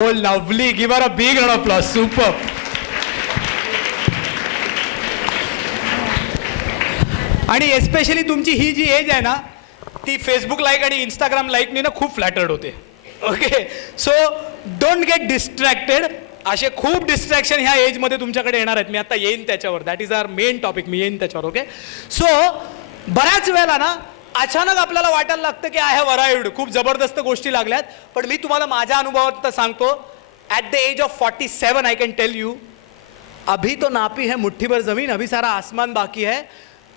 Oh, lovely. Give her a big round of applause. Super. आणि especially तुमची ही जी age आहे ना ती फेसबुक लाईक आणि इंस्टाग्राम लाईकनी ना खूप फ्लॅटर्ड होते. Okay, so don't get distracted. असे खूप डिस्ट्रॅक्शन ह्या एजमध्ये तुमच्याकडे येणार आहेत. मी आता येईन त्याच्यावर. That is our main topic. मी येईन त्याच्यावर. ओके, सो बऱ्याच वेळेला ना अचानक आपल्याला वाटायला लागतं की आय हॅव अराइव्ड, खूप जबरदस्त गोष्टी लागल्यात. पण मी तुम्हाला माझ्या अनुभवात सांगतो, at the age of 47 I can tell you, अभी तो नापी है मुठ्ठी भर जमीन, अभी सारा आसमान बाकी है.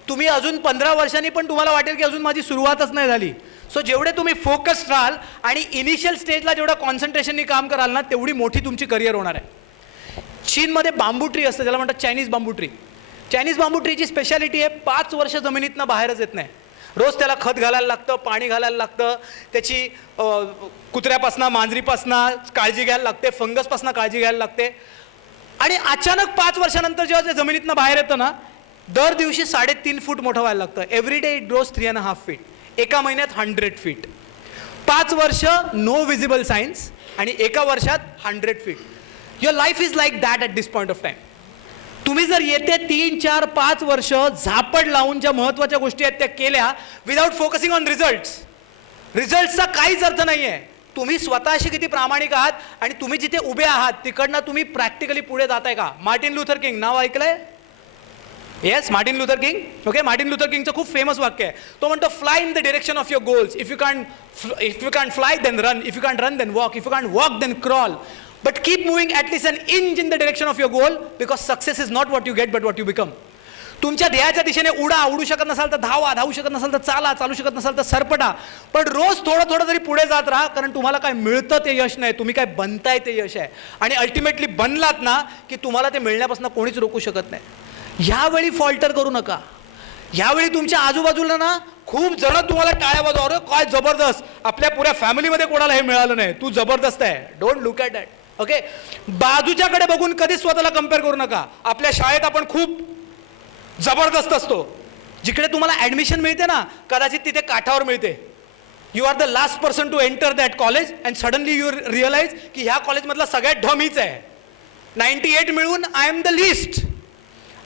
तुम्ही अजून 15 वर्षांनी पण तुम्हाला वाटेल की अजून माझी सुरुवातच नाही झाली. सो जेवढे तुम्ही फोकस्ड राहाल आणि इनिशियल स्टेजला जेवढं कॉन्सन्ट्रेशननी काम कराल ना तेवढी मोठी तुमची करिअर होणार आहे. चीनमध्ये बांबू ट्री असतं, त्याला म्हणतात चायनीज बांबू ट्री. चायनीज बांबू ट्रीची स्पेशालिटी आहे 5 वर्ष जमिनीतनं बाहेरच येत नाही. रोज त्याला खत घालायला लागतं, पाणी घालायला लागतं, त्याची कुत्र्यापासनं मांजरीपासनं काळजी घ्यायला लागते, फंगसपासनं काळजी घ्यायला लागते. आणि अचानक 5 वर्षानंतर जेव्हा ते जमिनीतनं बाहेर येतं ना दर दिवशी 3.5 फूट मोठं व्हायला लागतं. Every day it grows 3.5 feet. एका महिन्यात 100 फीट. 5 वर्ष नो विजिबल सायन्स आणि एका वर्षात 100 feet. Your life is like that at this point of time. तुम्ही जर येते 3, 4, 5 वर्ष झापड लावून ज्या महत्त्वाच्या गोष्टी आहेत त्या केल्या विदाउट फोकसिंग ऑन रिझल्ट्सचा काहीच अर्थ नाही आहे. तुम्ही स्वतःशी किती प्रामाणिक आहात आणि तुम्ही जिथे उभे आहात तिकडनं तुम्ही प्रॅक्टिकली पुढे जाताय का. मार्टिन लुथर किंग नाव ऐकलंय? Yes, Martin Luther King. Okay, Martin Luther किंगचं खूप फेमस वाक्य आहे. तो म्हणतो fly in the direction of your goals. If you can fly then run, if you can run then walk, if you can walk then crawl, but keep moving at least an inch in the direction of your goal, because success is not what you get but what you become. तुमच्या ध्येयाच्या दिशेने उडू शकत नसाल तर धावा, धावू शकत नसाल तर चालू शकत नसाल तर सरपटा. पण रोज थोडं तरी पुढे जात राहा, कारण तुम्हाला काय मिळतं ते यश नाही, तुम्ही काय बनताय ते यश आहे. आणि अल्टिमेटली बनलात ना की तुम्हाला ते मिळण्यापासून कोणीच रोखू शकत नाही. ह्यावेळी फॉल्टर करू नका. ह्यावेळी तुमच्या आजूबाजूला ना खूप जण तुम्हाला टाळ्या वाजवा, अरे काय जबरदस्त, आपल्या पुऱ्या फॅमिलीमध्ये कोणाला हे मिळालं नाही, तू जबरदस्त आहे. Don't look at that. Okay, बाजूच्याकडे बघून कधीच स्वतःला कम्पेअर करू नका. आपल्या शाळेत आपण खूप जबरदस्त असतो. जिकडे तुम्हाला ॲडमिशन मिळते ना कदाचित तिथे काठावर मिळते. You are the last person to enter that college and suddenly you realise की ह्या कॉलेजमधला सगळ्यात ढमीच आहे. 98 मिळून आय एम द लिस्ट.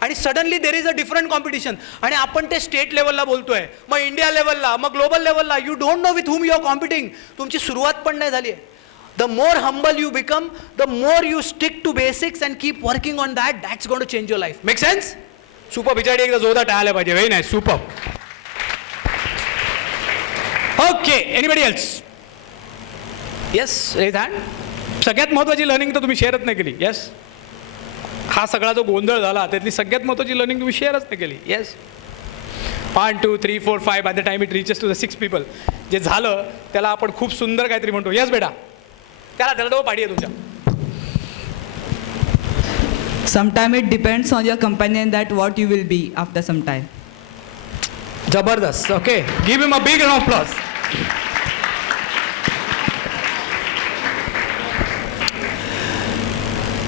आणि suddenly there is a different competition. आणि आपण ते स्टेट लेवलला बोलतोय, मग इंडिया लेवलला, मग ग्लोबल लेवलला. You don't know with whom you are competing. तुमची सुरुवात पण नाही झाली आहे. The more humble you become, the more you stick to basics and keep working on that. That's going to change your life. Make sense? Super. बिचारी एकदा जोरदार टाळायला पाहिजे. Very nice. Super. Okay. Anybody else? Yes. Raise hand. सगळ्यात महत्त्वाची learning तर तुम्ही शेअरच नाही केली. Yes. हा सगळा जो गोंधळ झाला त्यातली सगळ्यात महत्त्वाची लर्निंग तुम्ही शेअरच नाही केली. Yes. 1, 2, 3, 4, 5. By the time it reaches to the 6 people, जे झालं त्याला आपण खूप सुंदर काहीतरी म्हणतो. Yes बेटा. त्याला तो पाडी आहे तुमच्या. Sometimes it depends on your companion that what you will be after some time. जबरदस्त. Okay, give him a big round of applause.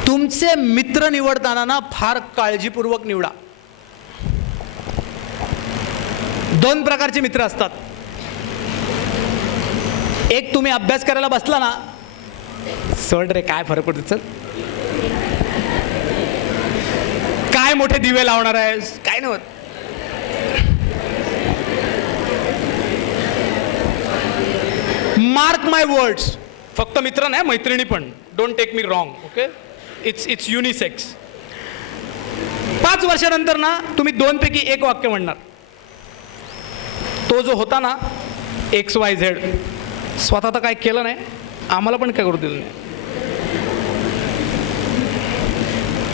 तुमचे मित्र निवडताना ना फार काळजीपूर्वक निवडा. 2 प्रकारचे मित्र असतात. एक, तुम्ही अभ्यास करायला बसला ना, सोड रे काय फरक पडतो, चल काय मोठे दिवे लावणार आहेस, काय नाही होत. Mark my words. फक्त मित्र नाही, मैत्रिणी पण. Don't take me wrong. Okay, it's unisex. 5 वर्षानंतर ना तुम्ही 2 पैकी 1 वाक्य म्हणणार. तो जो होता ना XYZ, स्वतः तर काय केलं नाही, आम्हाला पण काय करू दिलं नाही.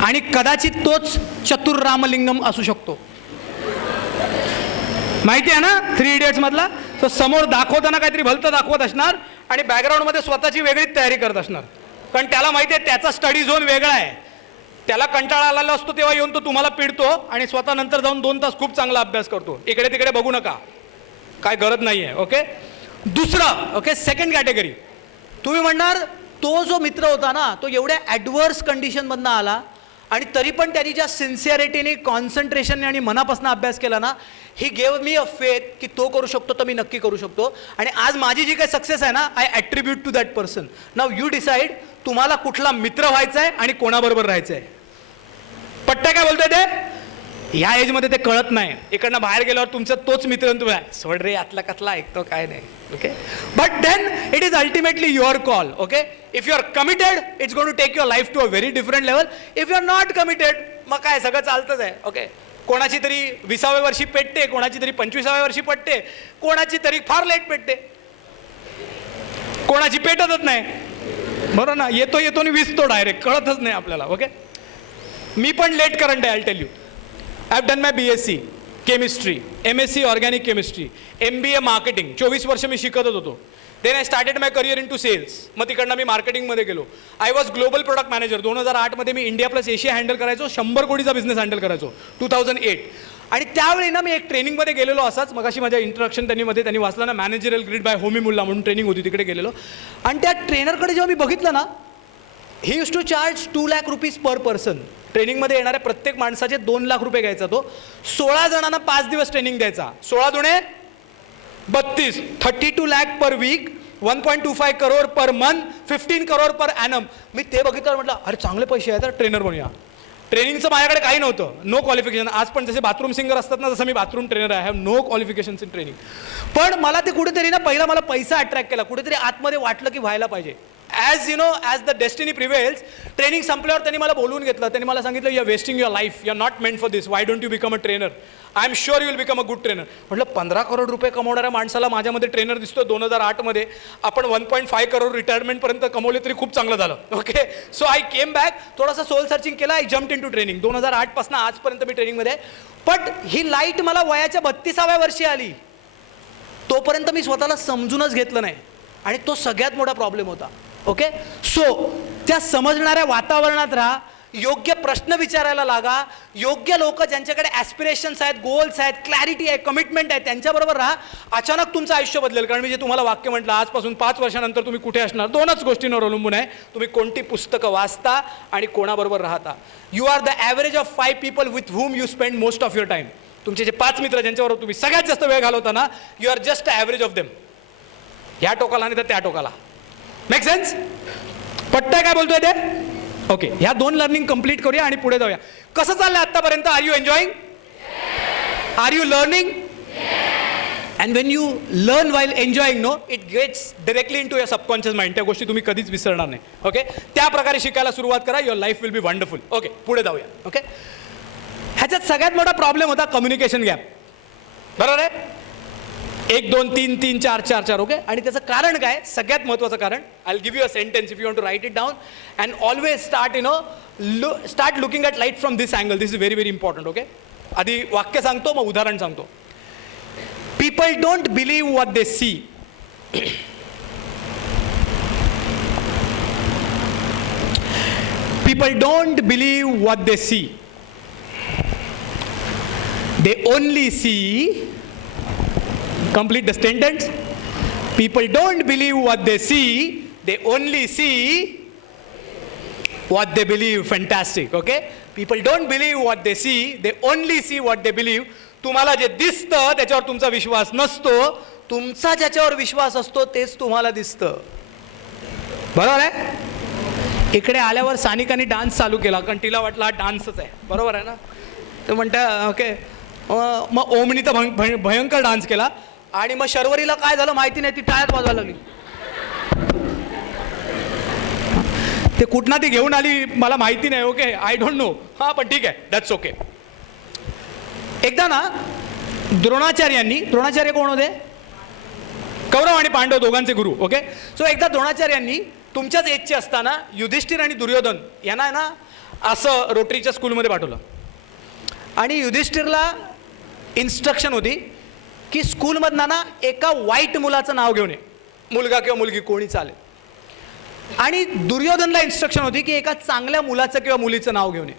आणि कदाचित तोच चतुर रामलिंगम असू शकतो. माहिती आहे ना 3 इडियट्स मधला. तो समोर दाखवताना काहीतरी भलतं दाखवत असणार आणि बॅकग्राऊंडमध्ये स्वतःची वेगळीच तयारी करत असणार. कारण त्याला माहिती आहे त्याचा स्टडी झोन वेगळा आहे. त्याला कंटाळा आलेला असतो तेव्हा येऊन तो तुम्हाला पिडतो आणि स्वतः नंतर जाऊन 2 तास खूप चांगला अभ्यास करतो. इकडे तिकडे बघू नका, काय गरज नाही आहे. ओके, दुसरं. Okay, second category. तुम्ही म्हणणार तो जो मित्र होता ना तो एवढ्या ॲडव्हर्स कंडिशनमधनं आला आणि तरी पण त्यांनी ज्या सिन्सिअरिटीने, कॉन्सन्ट्रेशनने आणि मनापासून अभ्यास केला ना, he gave me a faith की तो करू शकतो तर मी नक्की करू शकतो. आणि आज माझी जी काही सक्सेस आहे ना, I attribute to that person. नाव यू डिसाईड तुम्हाला कुठला मित्र व्हायचा आहे आणि कोणाबरोबर राहायचं आहे. पट्ट्या काय बोलतोय ते? ह्या एजमध्ये ते कळत नाही. इकडनं बाहेर गेल्यावर तुमचा तोच मित्र तुम्ही सोड रे यातला कसला ऐकतो काय नाही. Okay, but then it is ultimately your call. Okay, if you are committed it's going to take your life to a very different level. If you are not committed मग काय सगळं चालतंच आहे. ओके, कोणाची तरी 20व्या वर्षी पेटते, कोणाची तरी 25व्या वर्षी पटते, कोणाची तरी फार लेट पेटते, कोणाची पेटतच नाही. बरोबर ना, येतो आणि विसतो डायरेक्ट, कळतच नाही आपल्याला. ओके, मी पण लेट करंट आहे. I tell you, I have done my BSc chemistry, MSc organic chemistry, MBA marketing. 24 वर्ष मी शिकतच होतो. Then I started my career into sales. मग तिकडनं मी मार्केटिंगमध्ये गेलो. I was global product manager. 2008मध्ये मी इंडिया प्लस एशिया हँडल करायचो. 100 कोटीचा बिझनेस हँडल करायचो 2008. आणि त्यावेळी ना मी एक ट्रेनिंगमध्ये गेलेलो. असाच मगाशी माझ्या इंट्रोडक्शन त्यांनी वाचलं ना, managerial grid by Homi Mulla म्हणून ट्रेनिंग होती, तिकडे गेलेलो. आणि त्या ट्रेनरकडे जेव्हा मी बघितलं ना, he use to charge 2 lakh rupees per person. ट्रेनिंगमध्ये येणाऱ्या प्रत्येक माणसाचे 2 लाख रुपये घ्यायचा तो. 16 जणांना 5 दिवस ट्रेनिंग द्यायचा. 16 दुणे 32, 32 lakh per week, 1.25 crore per month, 15 crore per annum. मी ते बघितलं, म्हटलं अरे चांगले पैसे आहेत तर ट्रेनर बनूया. ट्रेनिंगचं माझ्याकडे काही नव्हतं, नो क्वालिफिकेशन. आज पण जसे बाथरूम सिंगर असतात ना, जसं मी बाथरूम ट्रेनर आहे. I have no qualifications in training. पण मला ते कुठेतरी ना, पहिला मला पैसा अट्रॅक्ट केला. कुठेतरी आतमध्ये वाटलं की व्हायला पाहिजे. As you know, as the destiny prevails, training संपल्यावर त्यांनी मला बोलवून घेतलं. त्यांनी मला सांगितलं, you are wasting your life, you are not meant for this, why don't you become a trainer, I am sure you will become a good trainer. म्हटलं 15 करोड रुपये कमवणाऱ्या माणसाला माझ्यामध्ये ट्रेनर दिसतो. 2008मध्ये आपण 1.5 करोड रिटायरमेंटपर्यंत कमवले तरी खूप चांगलं झालं. Okay, so I came back, थोडासा सोल सर्चिंग केला, I jumped in to training. 2008 पासून आजपर्यंत मी ट्रेनिंगमध्ये आहे. बट ही लाईट मला वयाच्या 32व्या वर्षी आली. तोपर्यंत मी स्वतःला समजूनच घेतलं नाही आणि तो सगळ्यात मोठा प्रॉब्लेम होता. ओके, सो त्या समजणाऱ्या वातावरणात राहा, योग्य प्रश्न विचारायला लागा, योग्य लोक ज्यांच्याकडे ॲस्पिरेशन्स आहेत, गोल्स आहेत, क्लॅरिटी आहे, कमिटमेंट आहे, त्यांच्याबरोबर राहा. अचानक तुमचं आयुष्य बदलेल. कारण मी जे तुम्हाला वाक्य म्हटलं, आजपासून 5 वर्षानंतर तुम्ही कुठे असणार, 2च गोष्टींवर अवलंबून आहे. तुम्ही कोणती पुस्तकं वाचता आणि कोणाबरोबर राहता. You are the average of 5 people with whom you spend most of your time. तुमचे जे 5 मित्र ज्यांच्याबरोबर तुम्ही सगळ्यात जास्त वेळ घालवता ना, you are just a average of them. ह्या टोकाला नाही तर त्या टोकाला. Make sense? पट्टाय काय बोलतोय ते? ओके, ह्या 2 लर्निंग कंप्लीट करूया आणि पुढे जाऊया. कसं चाललंय आतापर्यंत? Are you enjoying? Are you learning? And when you learn while enjoying, no, it gets directly in to your subconscious mind. त्या गोष्टी तुम्ही कधीच विसरणार नाही. ओके, त्या प्रकारे शिकायला सुरुवात करा. Your life will B wonderful. Okay, पुढे जाऊया. ओके, ह्याच्यात सगळ्यात मोठा प्रॉब्लेम होता कम्युनिकेशन गॅप. बरोबर आहे? 1 2 3 3 4 4 4. ओके, आणि त्याचं कारण काय? सगळ्यात महत्त्वाचं कारण, I will give you a sentence if you want to write it down and always start start looking at light from this angle. This is very very important. Okay, आधी वाक्य सांगतो, मग उदाहरण सांगतो. People don't believe what they see. People don't believe what they see. They only see. Complete the sentence. People don't believe what they see, they only see what they believe. Fantastic. Okay, people don't believe what they see, they only see what they believe. तुम्हाला जे दिसतं त्याच्यावर तुमचा विश्वास नसतो, तुमचा ज्याच्यावर विश्वास असतो तेच तुम्हाला दिसतं. बरोबर आहे? इकडे आल्यावर सानिकाने डान्स चालू केला, कारण तिला वाटलं हा डान्सच आहे. बरोबर आहे ना? तर म्हणता ओके, मग ओमनी तर भयंकर डान्स केला. आणि मग शर्वरीला काय झालं माहिती नाही, ती टाळ्यात वाजवायला लागली. ते कुठनं ती घेऊन आली मला माहिती नाही. Okay, I don't know. हां, पण ठीक आहे, दॅट्स ओके. एकदा ना द्रोणाचार्य कोण होते? कौरव आणि पांडव दोघांचे गुरु. ओके, सो एकदा द्रोणाचार्यांनी तुमच्याच एजचे असताना युधिष्ठिर आणि दुर्योधन यांना ना असं रोटरीच्या स्कूलमध्ये पाठवलं. आणि युधिष्ठिरला इन्स्ट्रक्शन होती की स्कूलमधनं ना एका वाईट मुलाचं नाव घेऊन ये, मुलगा किंवा मुलगी कोणी चालेल. आणि दुर्योधनला इन्स्ट्रक्शन होती की एका चांगल्या मुलाचं किंवा मुलीचं नाव घेऊन ये.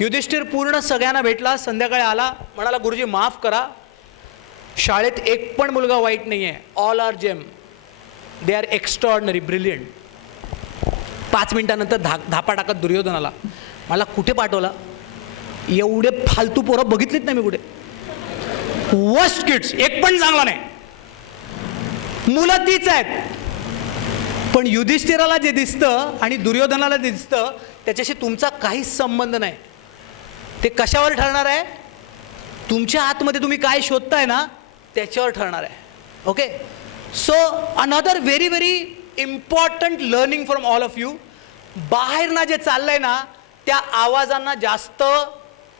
युधिष्ठिर पूर्ण सगळ्यांना भेटला. संध्याकाळी आला, म्हणाला गुरुजी माफ करा, शाळेत एक पण मुलगा वाईट नाही आहे. All are gem, they are extraordinary, brilliant. 5 मिनिटानंतर धापा टाकत दुर्योधन आला. मला कुठे पाठवला, एवढे फालतू पोरं बघितलीत नाही मी कुठे. वर्स्ट किड्स, एक पण चांगला नाही. मुलं तीच आहेत. पण युधिष्ठिराला जे दिसतं आणि दुर्योधनाला जे दिसतं त्याच्याशी तुमचा काहीच संबंध नाही. ते कशावर ठरणार आहे, तुमच्या आतमध्ये तुम्ही काय शोधताय ना त्याच्यावर ठरणार आहे. Okay, so another very very important learning from all of you, बाहेर ना जे चाललंय ना त्या आवाजांना जास्त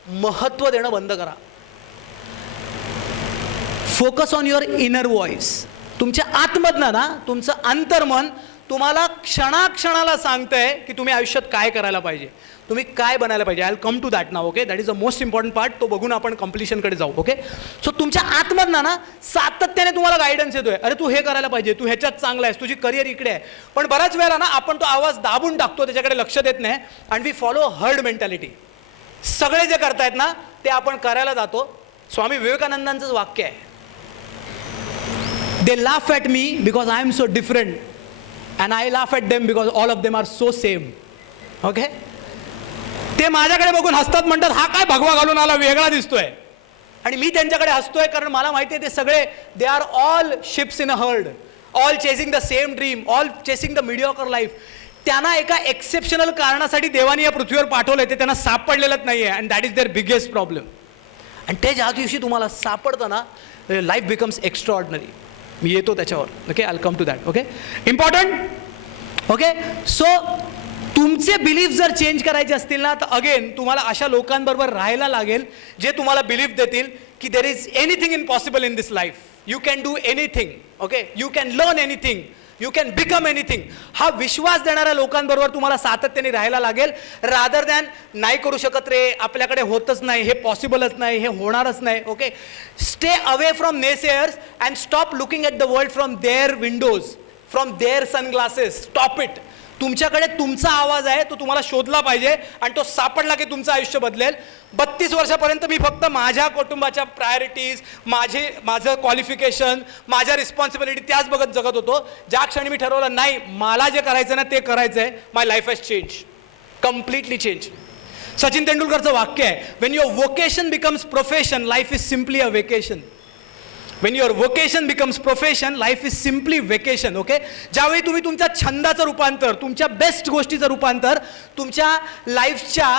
महत्त्व देणं बंद करा. Focus on your inner voice. तुमच्या आतमधनं ना तुमचं अंतर्मन तुम्हाला क्षणाक्षणाला सांगतंय की तुम्ही आयुष्यात काय करायला पाहिजे, तुम्ही काय बनायला पाहिजे. I will come to that now. Okay, that is the most important part. तो बघून आपण कम्प्लिशनकडे जाऊ. ओके, सो तुमच्या आतमधनं ना सातत्याने तुम्हाला गायडन्स येतोय, अरे तू हे करायला पाहिजे, तू ह्याच्यात चांगला आहेस, तुझी करिअर इकडे आहे. पण बऱ्याच वेळेला ना आपण तो आवाज दाबून टाकतो, त्याच्याकडे लक्ष देत नाही and we follow herd mentality. सगळे जे करतायत ना ते आपण करायला जातो. स्वामी विवेकानंदांचंच वाक्य आहे, they laugh at me because I am so different and I laugh at them because all of them are so same. Okay, ते माझ्याकडे बघून हसतात, म्हणतात हा काय भगवा घालून आला, वेगळा दिसतोय. आणि मी त्यांच्याकडे हसतोय कारण मला माहिती आहे ते सगळे they are all ships in a herd, all chasing the same dream, all chasing the mediocre life. त्यांना एका एक्सेप्शनल कारणासाठी देवानी या पृथ्वीवर पाठवलंय, ते त्यांना सापडलेलंच नाही आहे and that is their biggest problem. आणि ते ज्या दिवशी तुम्हाला सापडतं ना लाईफ बिकम्स एक्स्ट्राऑर्डिनरी. मी येतो त्याच्यावर. Okay, I will come to that. Okay, important. Okay, so तुमचे बिलीफ जर चेंज करायचे असतील ना तर अगेन तुम्हाला अशा लोकांबरोबर राहायला लागेल जे तुम्हाला बिलीफ देतील की there is anything impossible in this life, you can do anything. Okay, you can learn anything, you can become anything. हा विश्वास देणाऱ्या लोकांबरोबर तुम्हाला सातत्याने राहायला लागेल, रादर दॅन नाही करू शकत रे, आपल्याकडे होतच नाही, हे पॉसिबलच नाही, हे होणारच नाही. Okay, stay away from naysayers and stop looking at the world from their windows, from their sunglasses. Stop it. तुमच्याकडे तुमचा आवाज आहे, तो तुम्हाला शोधला पाहिजे आणि तो सापडला की तुमचं आयुष्य बदलेल. 32 वर्षापर्यंत मी फक्त माझ्या कुटुंबाच्या प्रायोरिटीज, माझं क्वालिफिकेशन, माझ्या रिस्पॉन्सिबिलिटी त्याच बघत जगत होतो. ज्या क्षणी मी ठरवलं नाही मला जे करायचं ना ते करायचं आहे, my life has change, completely change. Sachin तेंडुलकरचं वाक्य आहे, when your vocation becomes profession life is simply a vacation. When your vocation becomes profession life is simply vacation. Okay, ज्यावेळी तुम्ही तुमच्या छंदाचं रूपांतर, तुमच्या बेस्ट गोष्टीचं रूपांतर तुमच्या लाईफच्या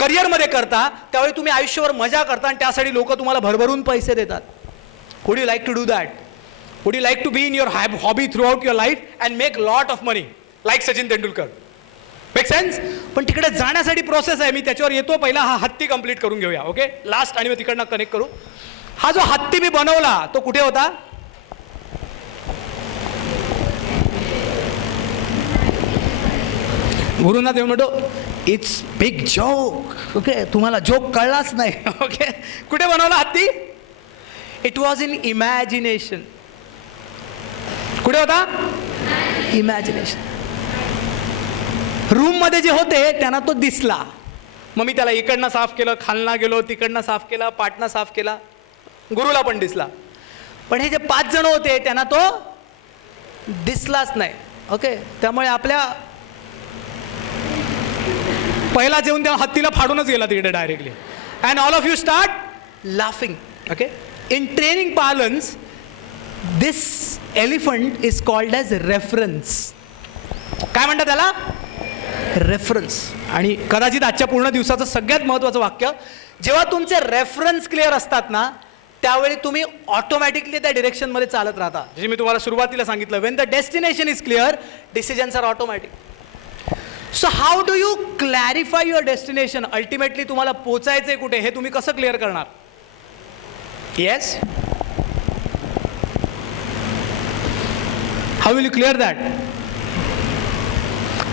करिअरमध्ये करता त्यावेळी तुम्ही आयुष्यावर मजा करता आणि त्यासाठी लोक तुम्हाला भरभरून पैसे देतात. Would you like to do that? Would you like to be in your hobby throughout your life and make lot of money like Sachin Tendulkar? Make sense? पण तिकडे जाण्यासाठी प्रोसेस आहे, मी त्याच्यावर येतो. पहिला हा हत्ती कंप्लीट करून घेऊया. ओके, लास्ट, आणि मग तिकडनं कनेक्ट करू. हा जो हत्ती मी बनवला तो कुठे होता? गुरुंना देऊन म्हणतो इट्स बिग जोक. ओके, तुम्हाला जोक कळलाच नाही. ओके, कुठे बनवला हत्ती? It was in imagination. कुठे होता? इमॅजिनेशन. रूम मध्ये जे होते त्यांना तो दिसला, मग मी त्याला इकडनं साफ केलं, खालना गेलो, तिकडनं साफ केला, पाटणं साफ केला, गुरुला पण दिसला. पण हे जे 5 जण होते त्यांना तो दिसलाच नाही. ओके, त्यामुळे आपल्या पहिला जेवून त्या हत्तीला फाडूनच गेला तिकडे directly. And all of you start laughing. Okay, in training parlance this elephant is called as reference. काय म्हणतात त्याला? रेफरन्स. आणि कदाचित आजच्या पूर्ण दिवसाचं सगळ्यात महत्त्वाचं वाक्य, जेव्हा तुमचे रेफरन्स क्लिअर असतात ना त्यावेळी तुम्ही ऑटोमॅटिकली त्या डिरेक्शनमध्ये चालत राहता. जे मी तुम्हाला सुरुवातीला सांगितलं, when the destination is clear decisions are automatic. So how do you clarify your destination? Ultimately तुम्हाला पोचायचं आहे कुठे हे तुम्ही कसं क्लिअर करणार? Yes, how will you clear that?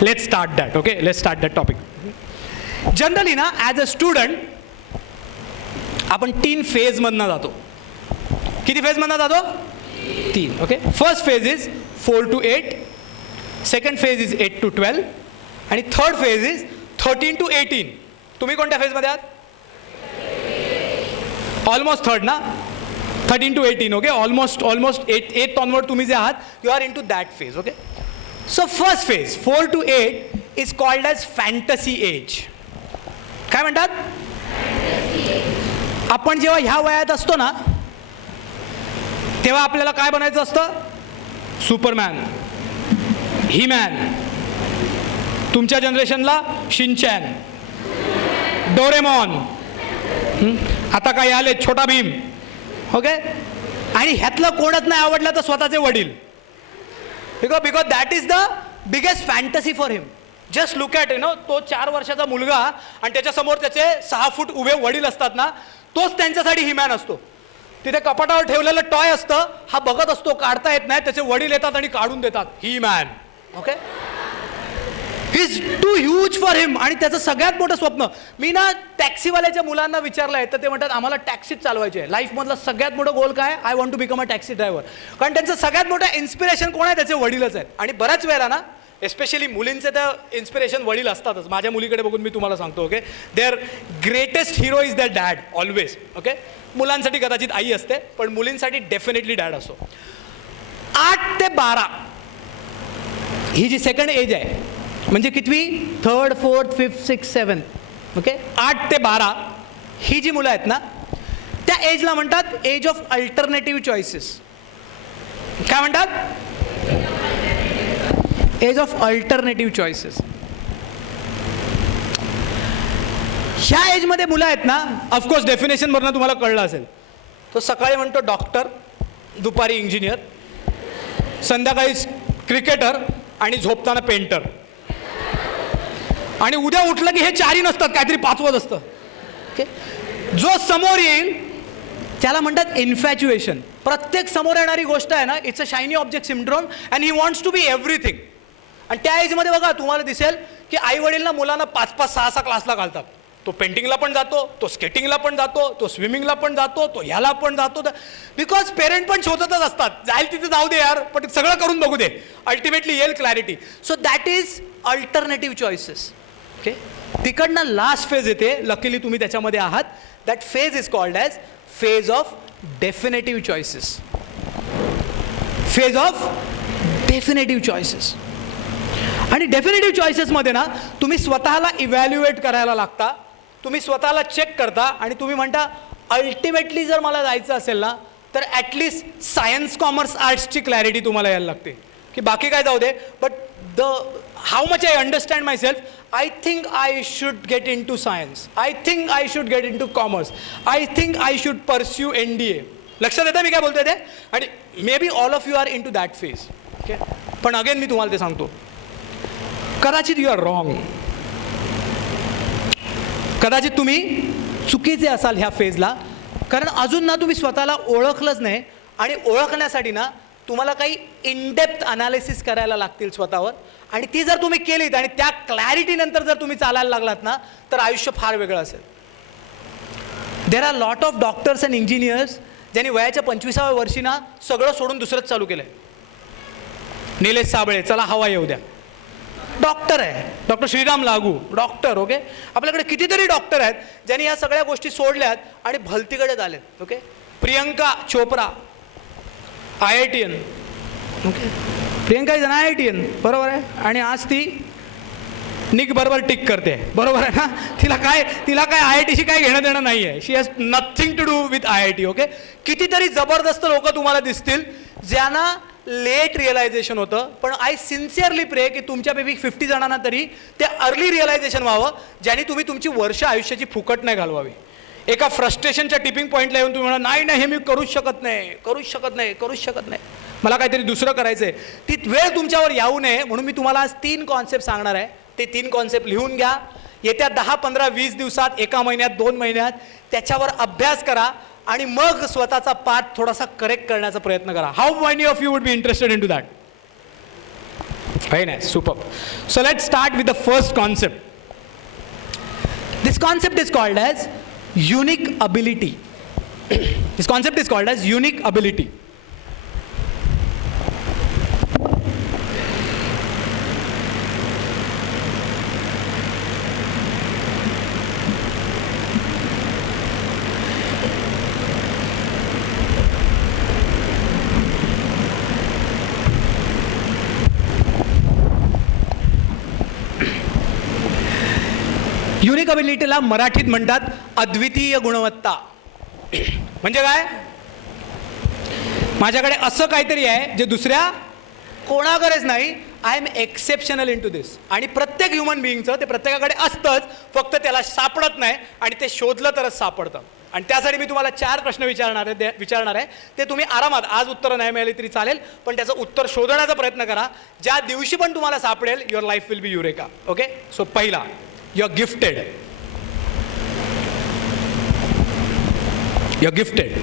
Let's start that. Okay, let's start that topic. Generally ना as a student आपण 3 फेजमधनं जातो. किती फेजमधनं जातो? 3. Okay, first phase is 4 to 8, second phase is 8 to 12 आणि थर्ड फेज इज 13 to 18. तुम्ही कोणत्या फेजमध्ये आहात? ऑलमोस्ट थर्ड ना, 13 to 18. Okay, almost 8th onward तुम्ही जे आहात you are into that phase. Okay, so first phase 4 to 8 is called as fantasy age. काय म्हणतात? आपण जेव्हा ह्या वयात असतो ना तेव्हा आपल्याला काय बनायचं असतं? Superman, he man. तुमच्या जनरेशनला शिनचॅन, डोरेमॉन, आता काय आले छोटा भीम. ओके. आणि ह्यातलं कोणच नाही आवडलं तर स्वतःचे वडील. Because that is the biggest fantasy for him. Just look at तो 4 वर्षाचा मुलगा आणि त्याच्यासमोर त्याचे 6 फूट उभे वडील असतात ना, तोच त्यांच्यासाठी ही मॅन असतो. तिथे कपाटावर ठेवलेलं टॉय असतं, हा बघत असतो, काढता येत नाही, त्याचे वडील येतात आणि काढून देतात. He man. Okay. He is too huge for him. आणि त्याचं सगळ्यात मोठं स्वप्न, मी ना टॅक्सीवाल्याच्या मुलांना विचारलं आहे तर ते म्हणतात आम्हाला टॅक्सीच चालवायची आहे. लाईफमधलं सगळ्यात मोठं गोल काय? I want to become a taxi driver. कारण त्यांचं सगळ्यात मोठं इन्स्पिरेशन कोण आहे? त्याचे वडीलच आहेत. आणि बऱ्याच वेळेला ना एस्पेशली मुलींचे तर इन्स्पिरेशन वडील असतातच. माझ्या मुलीकडे बघून मी तुम्हाला सांगतो. Okay. Their greatest hero is their dad always. Okay. मुलांसाठी कदाचित आई असते पण मुलींसाठी डेफिनेटली डॅड असतो. 8 ते 12 ही जी सेकंड एज आहे, म्हणजे कितवी? 3rd, 4th, 5th, 6th, 7th. Okay. 8 ते 12 ही जी मुलं आहेत ना त्या एजला म्हणतात एज ऑफ अल्टरनेटिव्ह चॉईसेस. काय म्हणतात? Age of alternative choices. ह्या एजमध्ये मुलं आहेत ना, ऑफकोर्स डेफिनेशनवरनं तुम्हाला कळलं असेल, तो सकाळी म्हणतो डॉक्टर, दुपारी इंजिनियर, संध्याकाळी क्रिकेटर आणि झोपताना पेंटर. आणि उद्या उठलं की हे 4ही नसतात, काहीतरी 5वं असतं. ओके. जो समोर येईल त्याला म्हणतात इन्फॅच्युएशन. प्रत्येक समोर येणारी गोष्ट आहे ना, it's a shiny object syndrome and he wants to be everything. आणि त्या एजमध्ये बघा तुम्हाला दिसेल की आई वडील ना मुलांना 5-5, 6-6 क्लासला घालतात. तो पेंटिंगला पण जातो, तो स्केटिंगला पण जातो, तो स्विमिंगला पण जातो, तो ह्याला पण जातो. बिकॉज पेरेंट पण शोधतच असतात, जाईल तिथे जाऊ दे यार, पण सगळं करून बघू दे, अल्टिमेटली येईल clarity. So that is alternative choices. Okay. तिकडनं लास्ट फेज येते, लकीली तुम्ही त्याच्यामध्ये आहात. That phase is called as phase of definitive choices. Phase of definitive choices. आणि डेफिनेटिव्ह चॉईसेसमध्ये ना तुम्ही स्वतःला इव्हॅल्युएट करायला लागता, तुम्ही स्वतःला चेक करता आणि तुम्ही म्हणता अल्टिमेटली जर मला जायचं असेल ना तर ॲटलिस्ट सायन्स, कॉमर्स, आर्ट्सची क्लॅरिटी तुम्हाला यायला लागते. की बाकी काय जाऊ दे, but the how much I understand myself, I think I should get into science, I think I should get into commerce, I think I should pursue NDA. लक्षात येतं मी काय बोलतोय ते? आणि maybe all of you are into that phase. Okay. पण again मी तुम्हाला ते सांगतो, कदाचित यू आर रॉंग. कदाचित तुम्ही चुकीचे असाल ह्या फेजला, कारण अजून ना तुम्ही स्वतःला ओळखलंच नाही. आणि ओळखण्यासाठी ना तुम्हाला काही इनडेप्थ अनालिसिस करायला लागतील स्वतःवर. आणि ती जर तुम्ही केलीत आणि त्या क्लॅरिटीनंतर जर तुम्ही चालायला लागलात ना तर आयुष्य फार वेगळं असेल. There are lot of doctors and engineers ज्यांनी वयाच्या 25व्या वर्षी ना सगळं सोडून दुसरंच चालू केलंय. निलेश साबळे, चला हवा येऊ द्या, डॉक्टर आहे. डॉक्टर श्रीराम लागू, डॉक्टर. ओके. आपल्याकडे कितीतरी डॉक्टर आहेत ज्यांनी या सगळ्या गोष्टी सोडल्यात आणि भलतीकडे आलेत. Okay. Priyanka Chopra IITN. Okay. Priyanka is an IITN, बरोबर आहे. आणि आज ती निक बरोबर टिक करते, बरोबर आहे ना. तिला काय IITशी काय घेणं देणं नाही आहे. She has nothing to do with IIT. Okay. कितीतरी जबरदस्त लोक तुम्हाला दिसतील ज्यांना लेट रिअलायझेशन होतं, पण आय सिन्सिअरली प्रे की तुमच्यापैकी 50 जणांना तरी ते अर्ली रिअलायझेशन व्हावं, ज्याने तुम्ही तुमची वर्ष आयुष्याची फुकट नाही घालवावी. एका फ्रस्ट्रेशनच्या टिपिंग पॉईंटला येऊन तुम्ही म्हणा नाही हे मी करूच शकत नाही, मला काहीतरी दुसरं करायचं आहे. ती वेळ तुमच्यावर येऊ नये म्हणून मी तुम्हाला आज 3 कॉन्सेप्ट सांगणार आहे. ते 3 कॉन्सेप्ट लिहून घ्या. येत्या 10, 15, 20 दिवसात, 1 महिन्यात, 2 महिन्यात त्याच्यावर अभ्यास करा आणि मग स्वतःचा पाथ थोडासा करेक्ट करण्याचा प्रयत्न करा. How many of you would be interested into that? Very nice, super. So let's start with the first concept. This concept is called as unique ability. This concept is called as unique ability. Unique अबिलिटीला मराठीत म्हणतात अद्वितीय गुणवत्ता. म्हणजे काय? माझ्याकडे असं काहीतरी आहे जे दुसऱ्या कोणाकडेच नाही. I am exceptional into this. आणि प्रत्येक ह्युमन बिईंगचं ते प्रत्येकाकडे असतंच, फक्त त्याला सापडत नाही आणि ते शोधलं तरच सापडतं. आणि त्यासाठी मी तुम्हाला 4 प्रश्न विचारणार आहे. ते तुम्ही आरामात, आज उत्तरं नाही मिळाली तरी चालेल, पण त्याचं उत्तर शोधण्याचा प्रयत्न करा. ज्या दिवशी पण तुम्हाला सापडेल, your life will be eureka. Okay. So पहिला, you are gifted. You are gifted.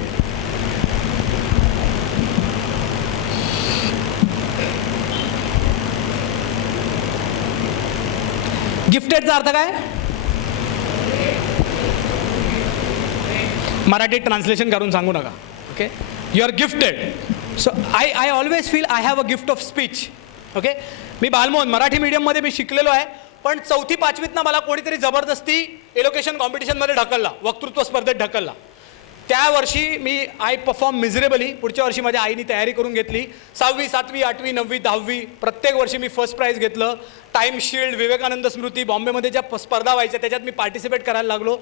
गिफ्टेडचा अर्थ काय? मराठी ट्रान्सलेशन करून सांगू नका. Okay. You are gifted. So I always feel I have a gift of speech. Okay. मी बालमोहन मराठी मीडियममध्ये मी शिकलेलो आहे, पण 4थी 5वीतनं मला कोणीतरी जबरदस्ती एलोकेशन कॉम्पिटिशनमध्ये ढकलला, वक्तृत्व स्पर्धेत ढकलला. त्या वर्षी मी आय परफॉर्म मिझरेबली. पुढच्या वर्षी माझ्या आईने तयारी करून घेतली. 6वी 7वी 8वी 9वी 10वी प्रत्येक वर्षी मी फर्स्ट प्राईज घेतलं. टाईम शील्ड, विवेकानंद स्मृती, बॉम्बेमध्ये ज्या स्पर्धा व्हायच्या त्याच्यात मी पार्टिसिपेट करायला लागलो.